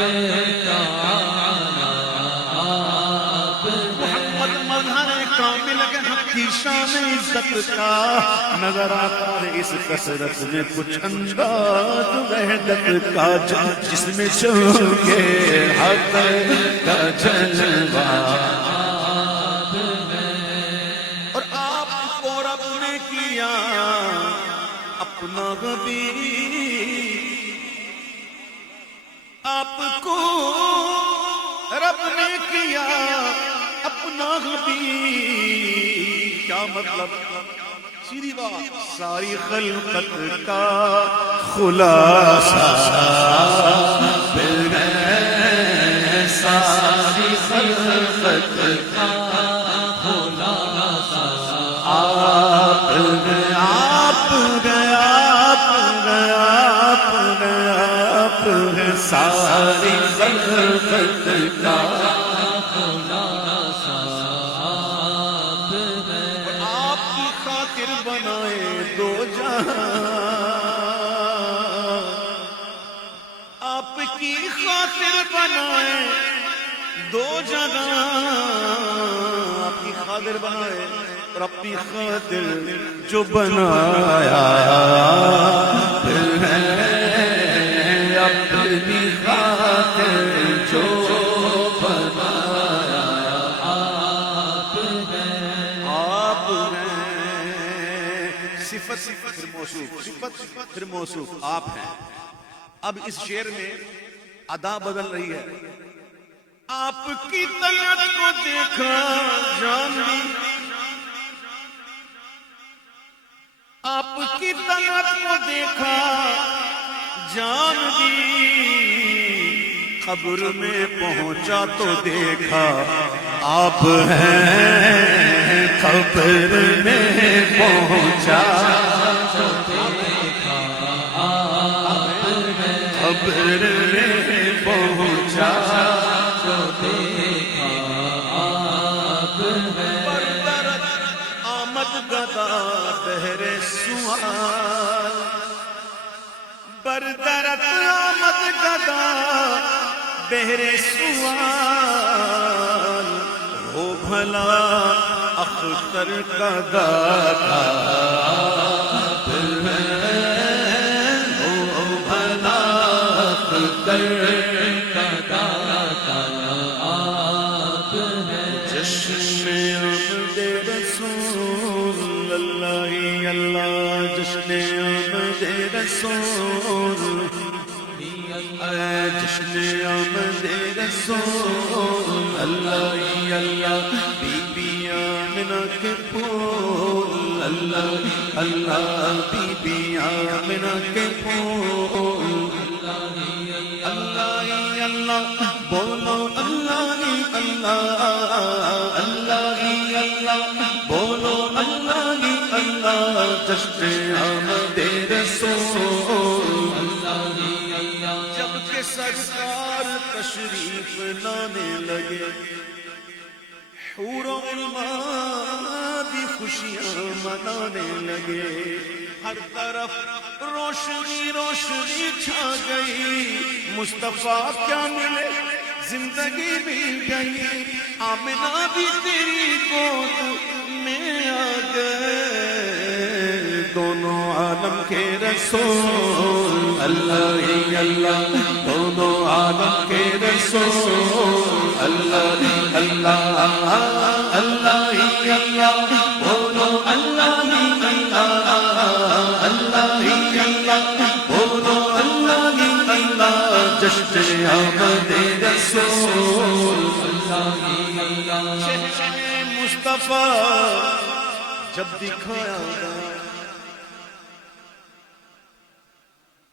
سب کا نظر آتا ہے اس کثرت میں کچھ انداز وحدت کا جس میں چونکے حق کا جلوہ اور آپ کو رب نے کیا اپنا حبیب آپ کو رب نے کیا اپنا حبیب کیا مطلب سیدھی بات ساری خلقت کا خلاصہ ساری خلقت کا خلاصہ آپ ساری خلقت کا خلاصہ آپ کی خاطر بنائے دو جہاں آپ کی خاطر بنائے دو جگہ آپ کی خاطر بنائے اور اپنی خاطر جو بنایا اپنی خاطر جو بنایا آپ ہیں صفت پھر موصوف صفت پھر موصوف آپ ہیں اب اس شعر میں ادا بدل رہی ہے آپ کی طلعت کو دیکھا جان لی آپ کی طلعت کو دیکھا جان دی قبر میں پہنچا تو دیکھا آپ ہیں قبر میں پہنچا تو دیکھا آپ ہیں قبر میں پہنچا تو دیکھا آپ ہیں بردرد آمد گدا بہر سوال بردرد آمد گدا بہر سوال ہو بھلا اختر کا داتا ہو بھلا اختر کا داتا آپ ہیں جشن آمد رسول اللہ اللہ جشن آمد رسول جشن آمد رسول اللہ اللہ بی بی آمنہ کے پھول اللہ اللہ بی بی آمنہ کے پھول اللہ اللہ بولو اللہ اللہ اللہ اللہ بولو اللہ اللہ جشن آمد رسول جب کہ سرکار تشریف لانے لگے حور و علماء بھی خوشیاں منانے لگے ہر طرف روشنی روشنی چھا گئی مصطفیٰ کیا ملے زندگی مل گئی آمنہ بھی تیری گود میں آ گئے دونوں عالم کے رسول اللہ اللہ دونوں عالم کے رسول اللہ اللہ اللہ اللہ بولو اللہ اللہ اللہ بولو اللہ اللہ جشن آمد رسول شہر مصطفیٰ جب دکھایا گیا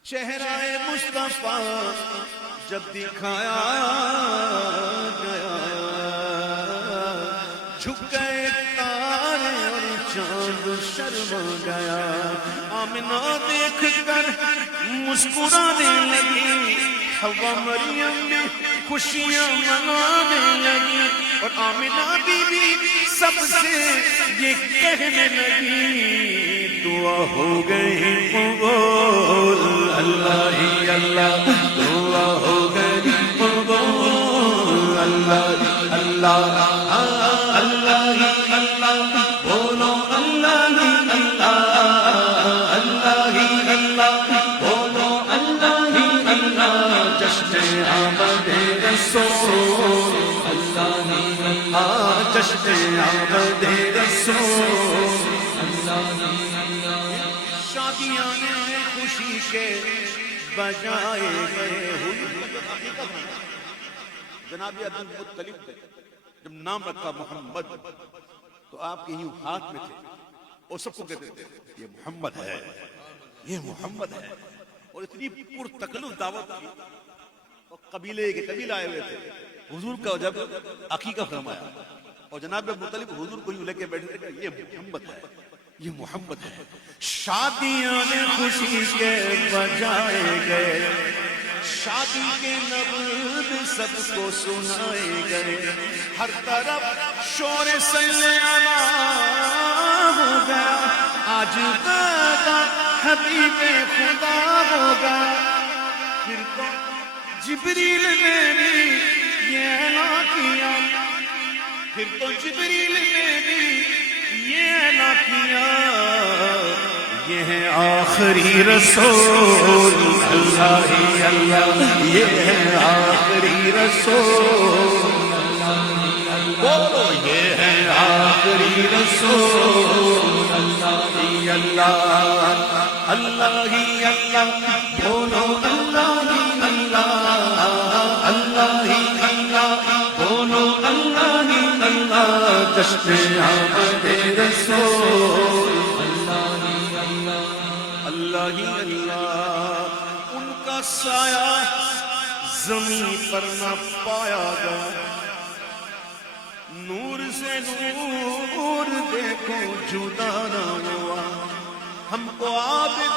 چہرہ مصطفیٰ جب دکھایا گیا جھک گئے تارے اور چاند شرما گیا آمنہ دیکھ کر مسکرانے لگی حوا مریم بھی خوشیاں منانے لگی اور آمنہ بی بی سب سے یہ کہنے لگی دعا ہو گئی قبول اللہ ہی اللہ دعا ہو گئی قبول اللہ اللہ اللہ ہی اللہ بولو اللہ ہی جشن آمد رسول، شادیاں نے خوشی کے بجائے گئے ہوئی۔ جناب عبد المطلب تھے، جب نام رکھا محمد تو آپ کے یوں ہاتھ میں تھے اور سب کو کہتے تھے یہ محمد ہے، یہ محمد ہے، اور اتنی پرتکلف دعوت تھی، اور قبیلے کے قبیلے آئے ہوئے تھے۔ حضور کا جب عقیقہ فرمایا اور جناب مطلب حضور کو یوں لے کے بیٹھے تھے کہ یہ محمد ہے، یہ محمد ہے۔ شادیاں نے خوشی کے بجائے گئے، شادی کے نبض سب کو سنائے گئے، ہر طرف شور صلی اللہ ہو گیا، آج پیدا حبیب خدا ہو گیا۔ پھر تو جبریل نے بھی یہ اعلان کیا، پھر تو جبریل نے بھی یہ اعلان کیا، یہ ہے آخری رسول، اللہ ہی اللہ، یہ ہے آخری رسول، بولو یہ ہے آخری رسول، اللہ ہی اللہ، اللہ ہی اللہ، بولو اللہ ہی اللہ، اللہ ہی اللہ، بولو اللہ ہی اللہ، جشن آمد رسول، اللہ ہی اللہ۔ ان کا سایہ زمین پر نہ پایا گیا، نور سے نور دیکھو جدا نہ ہوا، ہم کو عابد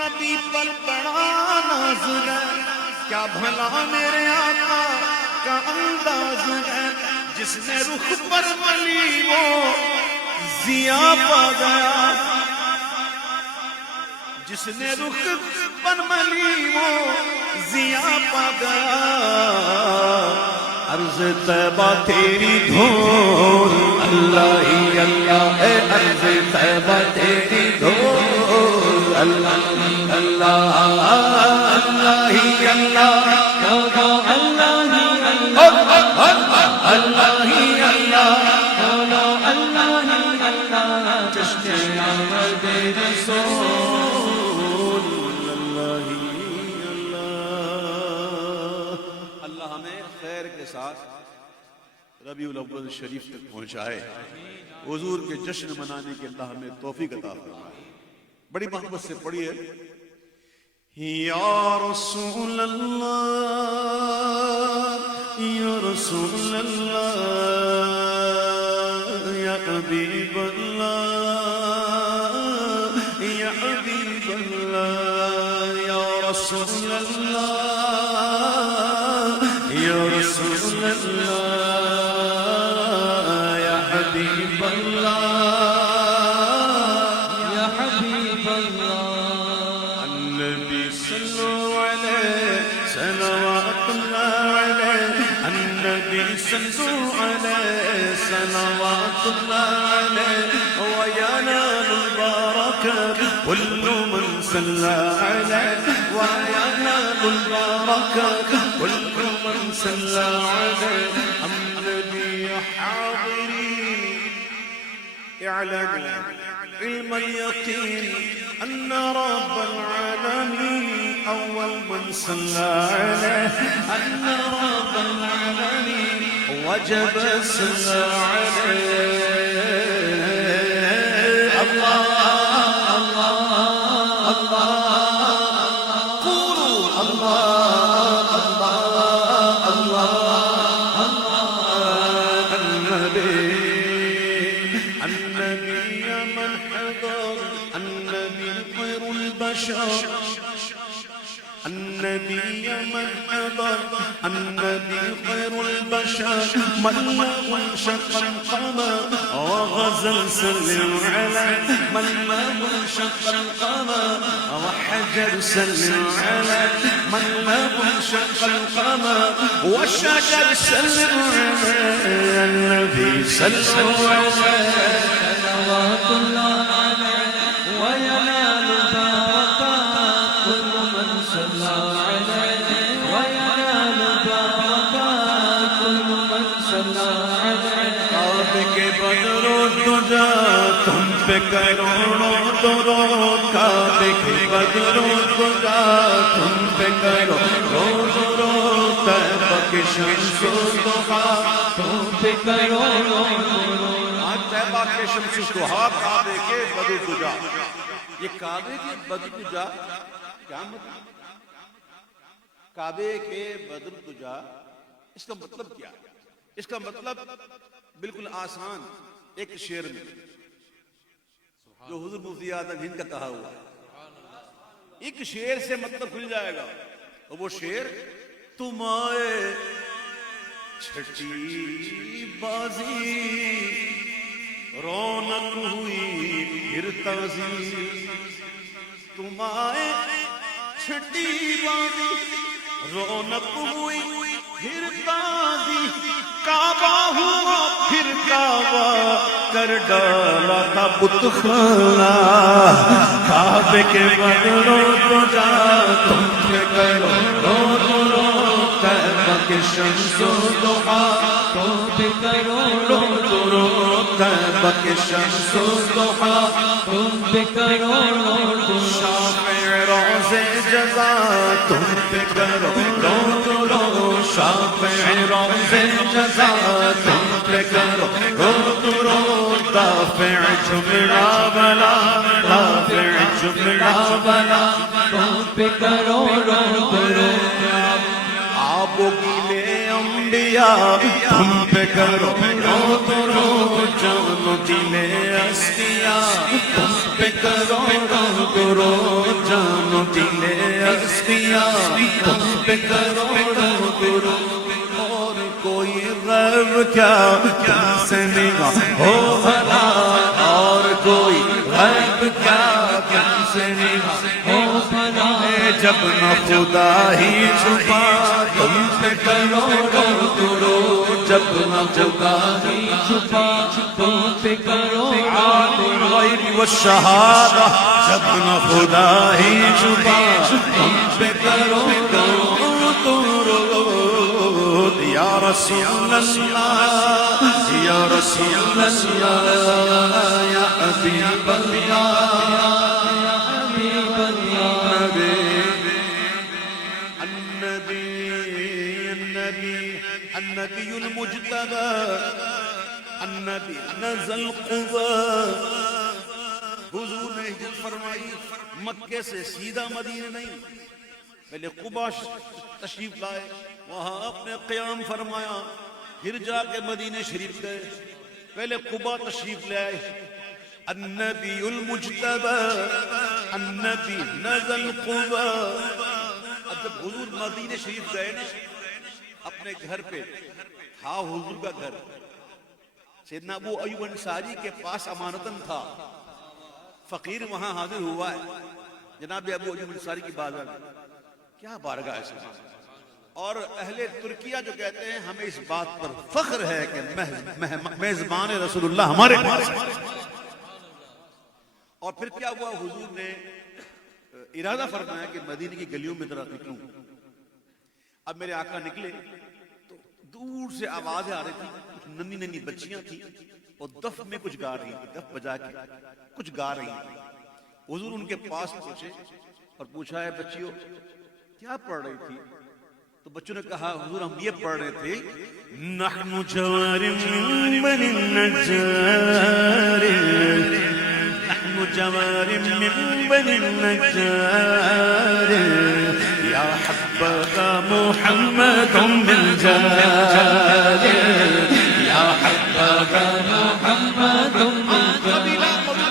نبی پر بڑا ناز ہے، کیا بھلا میرے آقا کا انداز ہے، جس نے رخ پر ملی وہ ضیا پا گیا، جس نے رخ پر ملی وہ ضیا پا گیا، عرض طیبہ تیری دھول، اللہ ہی اللہ، اے عرض طیبہ تیری دھول، اللہ ہی اللہ، اللہ ہی اللہ، اللہ ہی اللہ، اللہ ہی اللہ، اللہ ہی اللہ، جشن آمد رسول، اللہ ہی اللہ۔ اللہ ہمیں خیر کے ساتھ ربیع الاول شریف تک پہنچائے، حضور کے جشن منانے کے اللہ ہمیں توفیق عطا فرمائے۔ بڑی محبت سے پڑھیے، یا رسول اللہ، یا رسول اللہ، یا حبیب اللہ، یا حبیب اللہ، یا رسول اللہ، یا رسول اللہ، یا حبیب اللہ، یا حبیب اللہ، النبی صلو علیہ صلوات اللہ علیہ، النبی صلو علیہ صلوات اللہ علیہ، وینال البرکة كل من صلى عليه، وینال البرکة كل من صلى عليه، النبی حاضرین اعلموا علم اليقين أن رب العالمين أول من صلى عليه، أن رب العالمين وجب صلى عليه، الله الله الله، قولوا الله الله الله الله، النبي من حضر، النبي خير البشر، النبي من حضر، النبي خير البشر، من له انشق القمر وغزل سلم عليه، من له انشق القمر وحجر سلم عليه، من له انشق القمر وشجر سلم عليه، النبي صلى عليه صلوات الله عليه، وينال بركات كل من صلى عليه، وينال بركات كل من صلى عليه، پہ کروڑوں درود کعبے کے بدروں تجا تم پہ کروڑوں درود طیبہ کے شمس و ضحا تم پہ کروڑوں آج طیبہ کے شمس و ضحا کعبے کے بدر تجا. یہ کعبے کے بدر تجا کیا مطلب؟ کعبے کے بدر تجا اس کا مطلب کیا ہے؟ اس کا مطلب بالکل آسان ایک شعر میں جو حضور مفتی اعظم ہند کا کہا ہوا ہے، ایک شعر سے مطلب کھل جائے گا. اور وہ شعر تم آئے چھٹی بازی رونق ہوئی پھر تازی. تم آئے چھٹی بازی رونق ہوئی پھر تازی. کعبہ ہوا پھر کعبہ کر ڈالا تھا بت خانہ. کعبے کے بدروں تجا تم پہ کروڑوں درود طیبہ کے شمس و ضحا تم پہ کروڑوں درود طیبہ کے شمس و ضحا. تم پہ کروڑوں شافع روزے جزا تم پہ کروڑوں درود. شافع روزے جزا تم پہ کروڑوں درود. دافع جملہ بلا دافع جملہ بلا تم پہ کروڑوں درود. آب و گیلے انبیاء تم پہ کروڑوں درود. جان و دل اصفیاء تم پہ کروڑوں درود. جان و دل اصفیاء تم پہ کروڑوں درود. اور کوئی غیب کیا تم سے نگاہ ہو بھلا. اور کوئی غیب کیا تم سے نگاہ ہو بھلا. جب نہ خدا ہی چھپا تم پہ کروڑوں درود. جب نہ خدا ہی چھپا تم پہ کروڑوں الغیب والشہادہ. جب نہ خدا ہی چھپا تم پہ کروڑوں درود. یا رسول اللہ یا رسول اللہ یا حبیب اللہ حبیب اللہ. النبي المجتبى النبي نزل قبا. حضور نے ہجرت فرمائی مکے سے سیدھا مدینے نہیں، پہلے قبا تشریف لائے، وہاں اپنے قیام فرمایا، پھر جا کے مدینے شریف گئے، پہلے قبا تشریف لے آئے. النبی المجتبى النبی نزل قبا. اب جب حضور مدینے شریف گئے نا اپنے گھر پہ تھا حضور کا گھر، سیدنا ابو ایوب انصاری کے پاس امانتاً تھا، فقیر وہاں حاضر ہوا ہے جناب ابو ایوب انصاری کی بارگاہ میں. کیا بارگاہ ہے. اور اہل ترکیہ جو کہتے ہیں ہمیں اس بات پر فخر ہے کہ میزبان رسول اللہ ہمارے پاس ہے. اور پھر کیا ہوا، حضور نے ارادہ فرمایا کہ مدینے کی گلیوں میں ذرا نکلوں. اب میرے آقا نکلے تو دور سے آوازیں آ رہی تھی، کچھ ننی ننی بچیاں تھیں اور دف میں کچھ گا رہی تھی، دف بجا کے کچھ گا رہی تھی. حضور ان کے پاس پہنچے اور پوچھا ہے بچیوں کیا پڑھ رہی تھی؟ تو بچوں نے کہا حضور ہم یہ پڑھ رہے تھے نحن جوارم من النجار نحن جوارم من النجار یا حبذا محمد بالجار یا حبذا محمد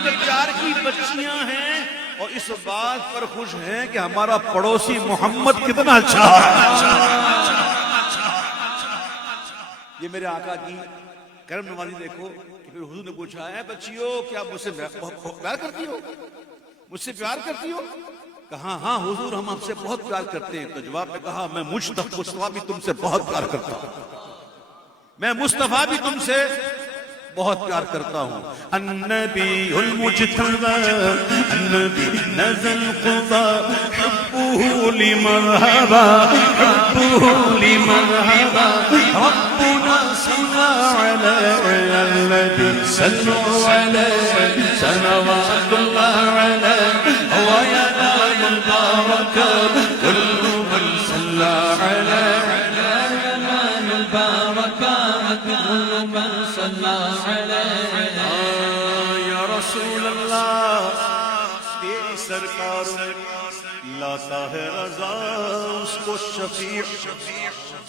بالجار کی بچیاں ہیں اور اس بات پر خوش ہیں کہ ہمارا پڑوسی محمد کتنا اچھا ہے. یہ میرے آقا کی کرم نوازی دیکھو کہ پھر حضور نے پوچھا ہے بچیوں کیا مجھ سے پیار کرتی ہو؟ مجھ سے پیار کرتی ہو؟ کہا ہاں حضور ہم آپ سے بہت پیار کرتے ہیں. تو جواب میں کہا میں مصطفیٰ بھی تم سے بہت پیار کرتا ہوں، میں مصطفیٰ بھی تم سے بہت پیار کرتا ہوں. النبی المجتبى النبی نزل قبا حبه لمرحبا حبه لمرحبا ربنا صلى على النبي صلوا عليه صلوات الله عليه وينال البركات كل من صلى عليه ينال البركات كل من صلى عليه یا رسول اللہ تیری سرکار لاتا ہے رضا اس کو شفیع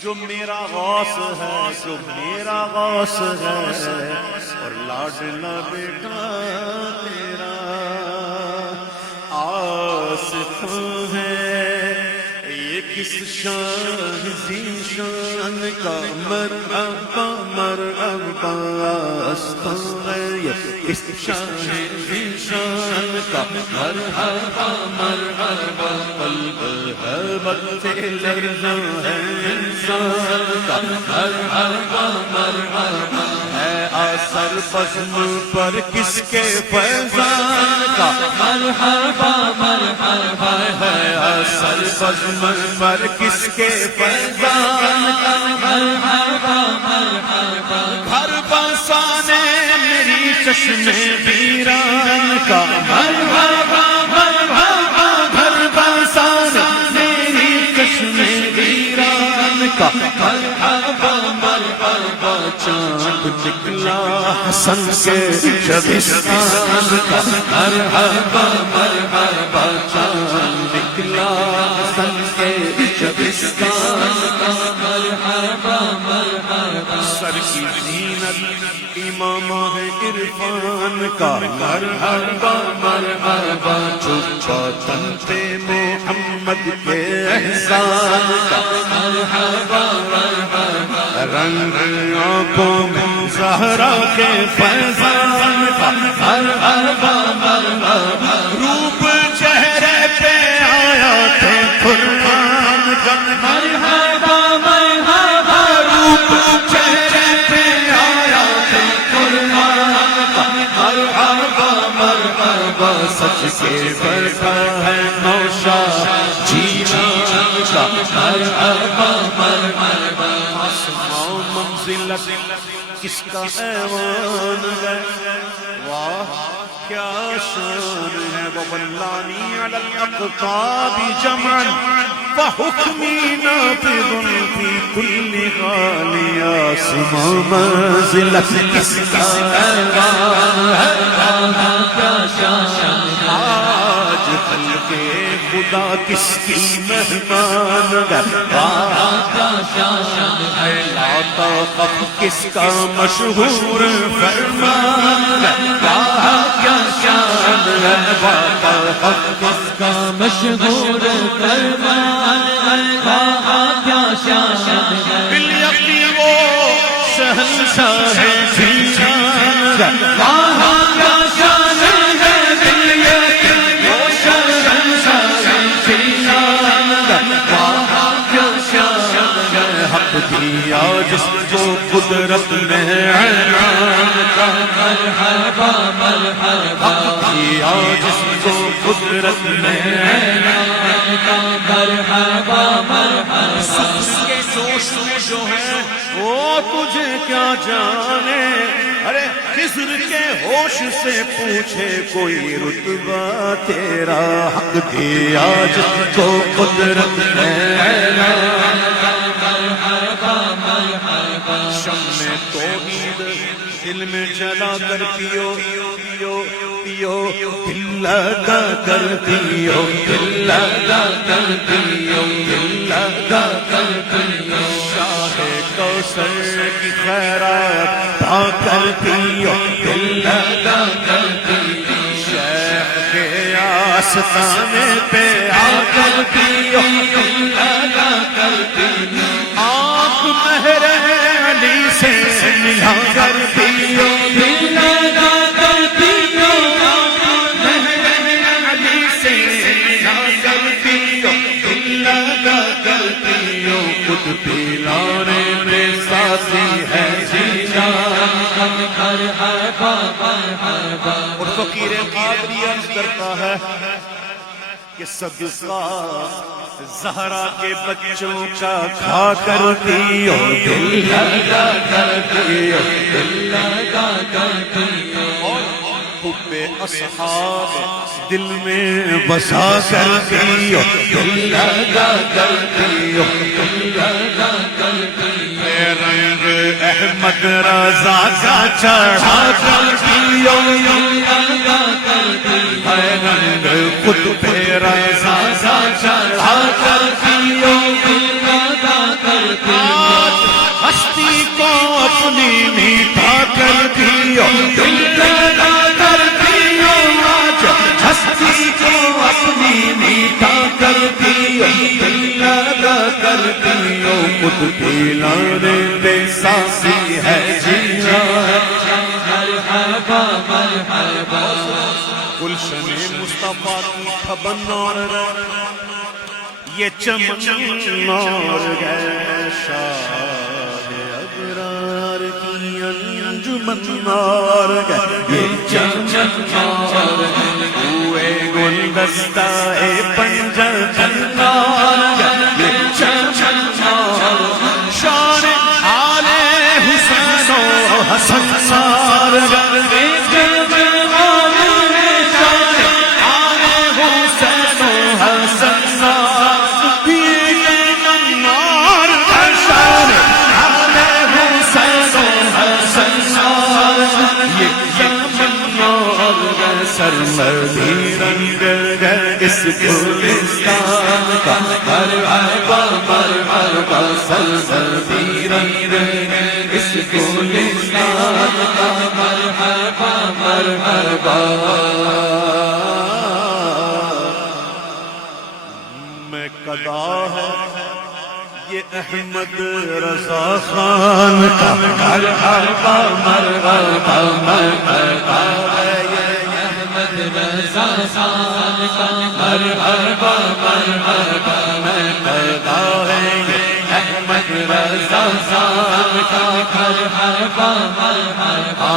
جو میرا غوث ہے جو میرا غوث ہے اور لاڈلا بیٹا تیرا آصف ہے یہ کس شان ذی شان کا مرحبا مرحبا آستان ہے یہ کس شان ذی شان کا مرحبا مرحبا قلب ہے بچے لرزاں ہے انسان کا مرحبا مرحبا ہے اثر بزم پر کس کے فیضان کا مرحبا مرحبا ہے اثر بزم پر کس کے فیضان کا مرحبا مرحبا گھر بسانے میری چشم ویران کا مرحبا مرحبا گھر بسانے میری چشم ویران کا مرحبا مرحبا چاند نکلا حسن کے شبستان کا مرحبا مرحبا چاند نکلا حسن کے شبستان کا مرحبا مرحبا سر کی زینت امامہ ہے عرفان کا مرحبا مرحبا چھپا تن پہ محمد کے احسان کا مرحبا مرحبا رنگ آنکھوں میں زہرا کے فیضان کا مرحبا مرحبا روپ چہرے پہ آیا تھے قرآن کا مرحبا مرحبا روپ چہرے پہ آیا تھے قرآن کا مرحبا مرحبا سچ کے برکھا ہے نوشا جینا کا مرحبا مرحبا آسمان منزلت کس کا ایوان ہے واہ کیا شان ہے وَوَلَّانِي عَلَى الْأَقْطَابِ جَمْعًا وَحُكْمِي نَافِذٌ فِي كُلِّ حَالٍ آسمان منزلت کس کا ایوان ہے آج خلق خدا کس کی مہمان ہے لاتا خف کس کا مشہور فرمان ہے کیا شان ہے باتا خف کس کا مشہور فرمان ہے کیا شان ہے بالیقین وہ شہنشاہ جیشان ہے کیا شان ہے بالیقین وہ شہنشاہ جیشان ہے کیا شان ہے حق دیا جس کو قدرت میں اعلان کا مرحبا مرحبا حق دیا جس کو قدرت میں اعلان کا مرحبا مرحبا کے جوش میں جو ہے وہ تجھے کیا جانے ارے خضر کے ہوش سے پوچھے کوئی رتبہ تیرا حق دیا جس کو قدرت میں اعلان مرحبا مرحبا شمع توحید دل میں جلا کر پیو پیو پیو دل لگا کر پیو دل لگا کر پیو دل لگا کر پیو شاہ کوثر کی خیرات پا کر پیو دل لگا کر پیو شیخ کے آستانے پہ آ کر پیو دل لگا کر پیو آنکھ مہر علی سے ملا کر پیو دل لگا کر پیو علی سے ملا کر پیو دل لگا کر پیو خود پلانے میں ساتھی ہے جیشان مرحبا مرحبا اور فقیر قادری عرض کرتا ہے کہ صدقہ زہرا کے بچوں کا کھا کر پیو، دل لگا کر پیو، دل لگا کر پیو، حب اصحاب دل میں بسا کر پیو، دل لگا کر پیو، دل لگا کر پیو، رنگ احمد رضا کا چڑھا کر پیو، دل لگا کر پیو، رنگ خود پہ رضا کا چڑھا کر پیو، دل لگا کر پیو، ہستی کو اپنی میٹھا کر پیو، دل لگا کر پیو، آج ہستی کو اپنی میٹھا کر پیو، دل لگا کر پیو، خود پلانے بے سانسی ہے جینا، مرحبا مرحبا، گلشن مصطفیٰ کی تھبنار یہ چمن اور گئے شاہ ابرار کی انجمن اور گئے یہ چمن اور ہوئے گلدستہ پنجہ چنار گئے یہ چمن اور شان آل حسین و حسن سار گئے سرمدی رنگ اس گلستان کا، مرحبا مرحبا، سرمدی رنگ اس گلستان کا، مرحبا مرحبا، میں قضا ہے یہ احمد رضا خان کا، مرحبا مرحبا مرحبا، رضا خان کا، مرحبا مرحبا، میں پیدا ہے احمد رضا خان کا، مرحبا مرحبا،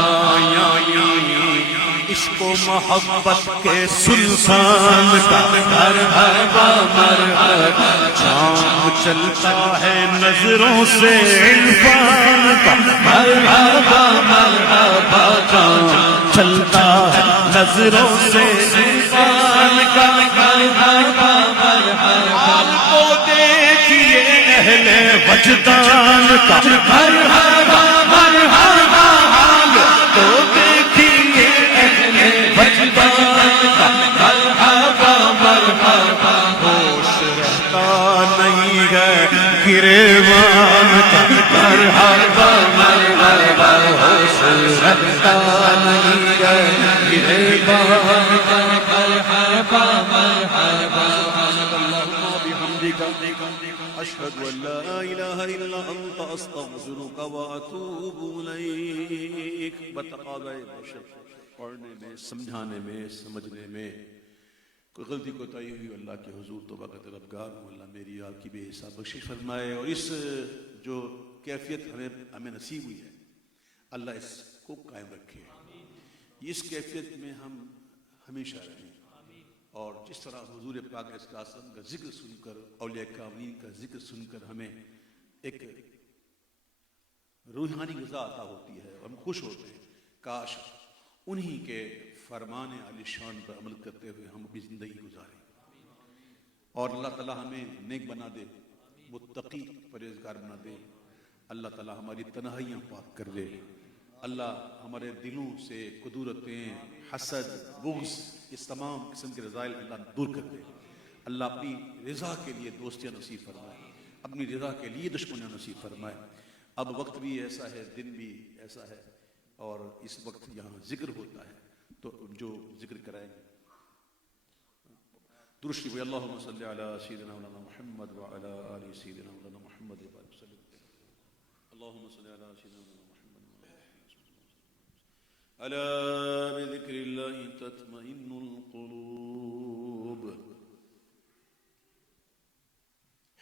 عشق و محبت کے سلطان کا، مرحبا مرحبا، جام چلتا ہے نظروں سے عرفان کا، مرحبا مرحبا، جام چلتا ہے نظروں سے عرفان کا، مرحبا مرحبا، آپ کو دیکھیے اہل وجدان کا، مرحبا مرحبا، حال تو دیکھیے اہل وجدان کا، مرحبا مرحبا، ہوش رہتا نہیں ہے گریبان کا، مرحبا مرحبا، ہوش رہتا نہیں ہے گریبان کا، مرحبا مرحبا، أشهد أن لا إله إلا أنت أستغفرك وأتوب إليك. بتقاضى بشر پڑھنے میں، سمجھانے میں، سمجھنے میں کوئی غلطی کوتاہی ہوئی اللہ کے حضور توبہ کا طلبگار ہوں. اللہ میری آپ کی بے حساب بخشش فرمائے، اور اس جو کیفیت ہمیں نصیب ہوئی ہے اللہ اس کو قائم رکھے، اس کیفیت میں ہم ہمیشہ رہیں، اور جس طرح حضور پاک علیہ السلام کا ذکر سن کر، اولیاء کرام کا ذکر سن کر ہمیں ایک روحانی غذا عطا ہوتی ہے اور ہم خوش ہوتے ہیں، کاش انہی کے فرمان علی شان پر عمل کرتے ہوئے ہم اپنی زندگی گزاریں، اور اللہ تعالی ہمیں نیک بنا دے، متقی پرہیزگار بنا دے، اللہ تعالی ہماری تنہائیاں پاک کر دے، اللہ ہمارے دلوں سے کدورتیں، حسد، بغض، اس تمام قسم کے رذائل اللہ دور کر دے، اللہ اپنی رضا کے لیے دوستیاں نصیب فرمائے، اپنی رضا کے لیے دشمنیاں نصیب فرمائے. اب وقت بھی ایسا ہے، دن بھی ایسا ہے، اور اس وقت یہاں ذکر ہوتا ہے، تو جو ذکر کرائیں گے درشی بھائی اللہم صلی علی سیدنا مولانا محمد وعلی آل سیدنا مولانا محمد وسلم. اللہم صلی علی سیدنا مولانا ألا بذكر الله تطمئن القلوب.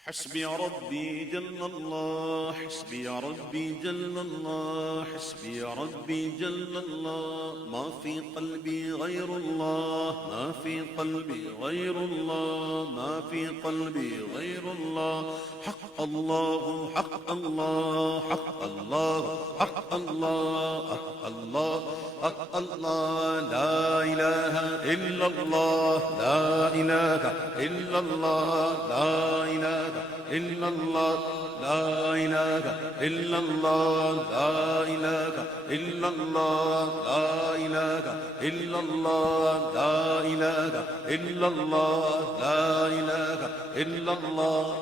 حسبي ربي جل الله حسبي ربي جل الله حسبي ربي جل الله ما في قلبي غير الله ما في قلبي غير الله ما في قلبي غير الله حق الله حق الله حق الله حق الله حق الله حق الله لا إله إلا الله لا إله إلا الله لا إله إلا الله لا إله إلا الله لا إله إلا الله لا إله إلا الله لا إله إلا الله لا إله إلا الله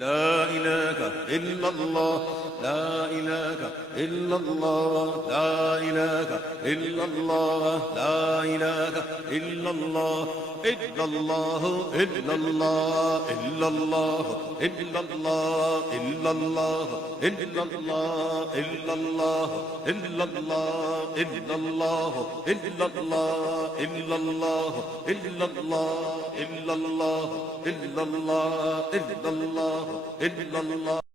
لا إله إلا الله لا إله إلا الله لا إله إلا الله لا إله إلا الله إلا الله إلا الله إلا الله إلا الله إلا الله إلا الله إلا الله إلا الله إلا الله إلا الله إلا الله إلا الله إلا الله إلا الله إلا الله إلا الله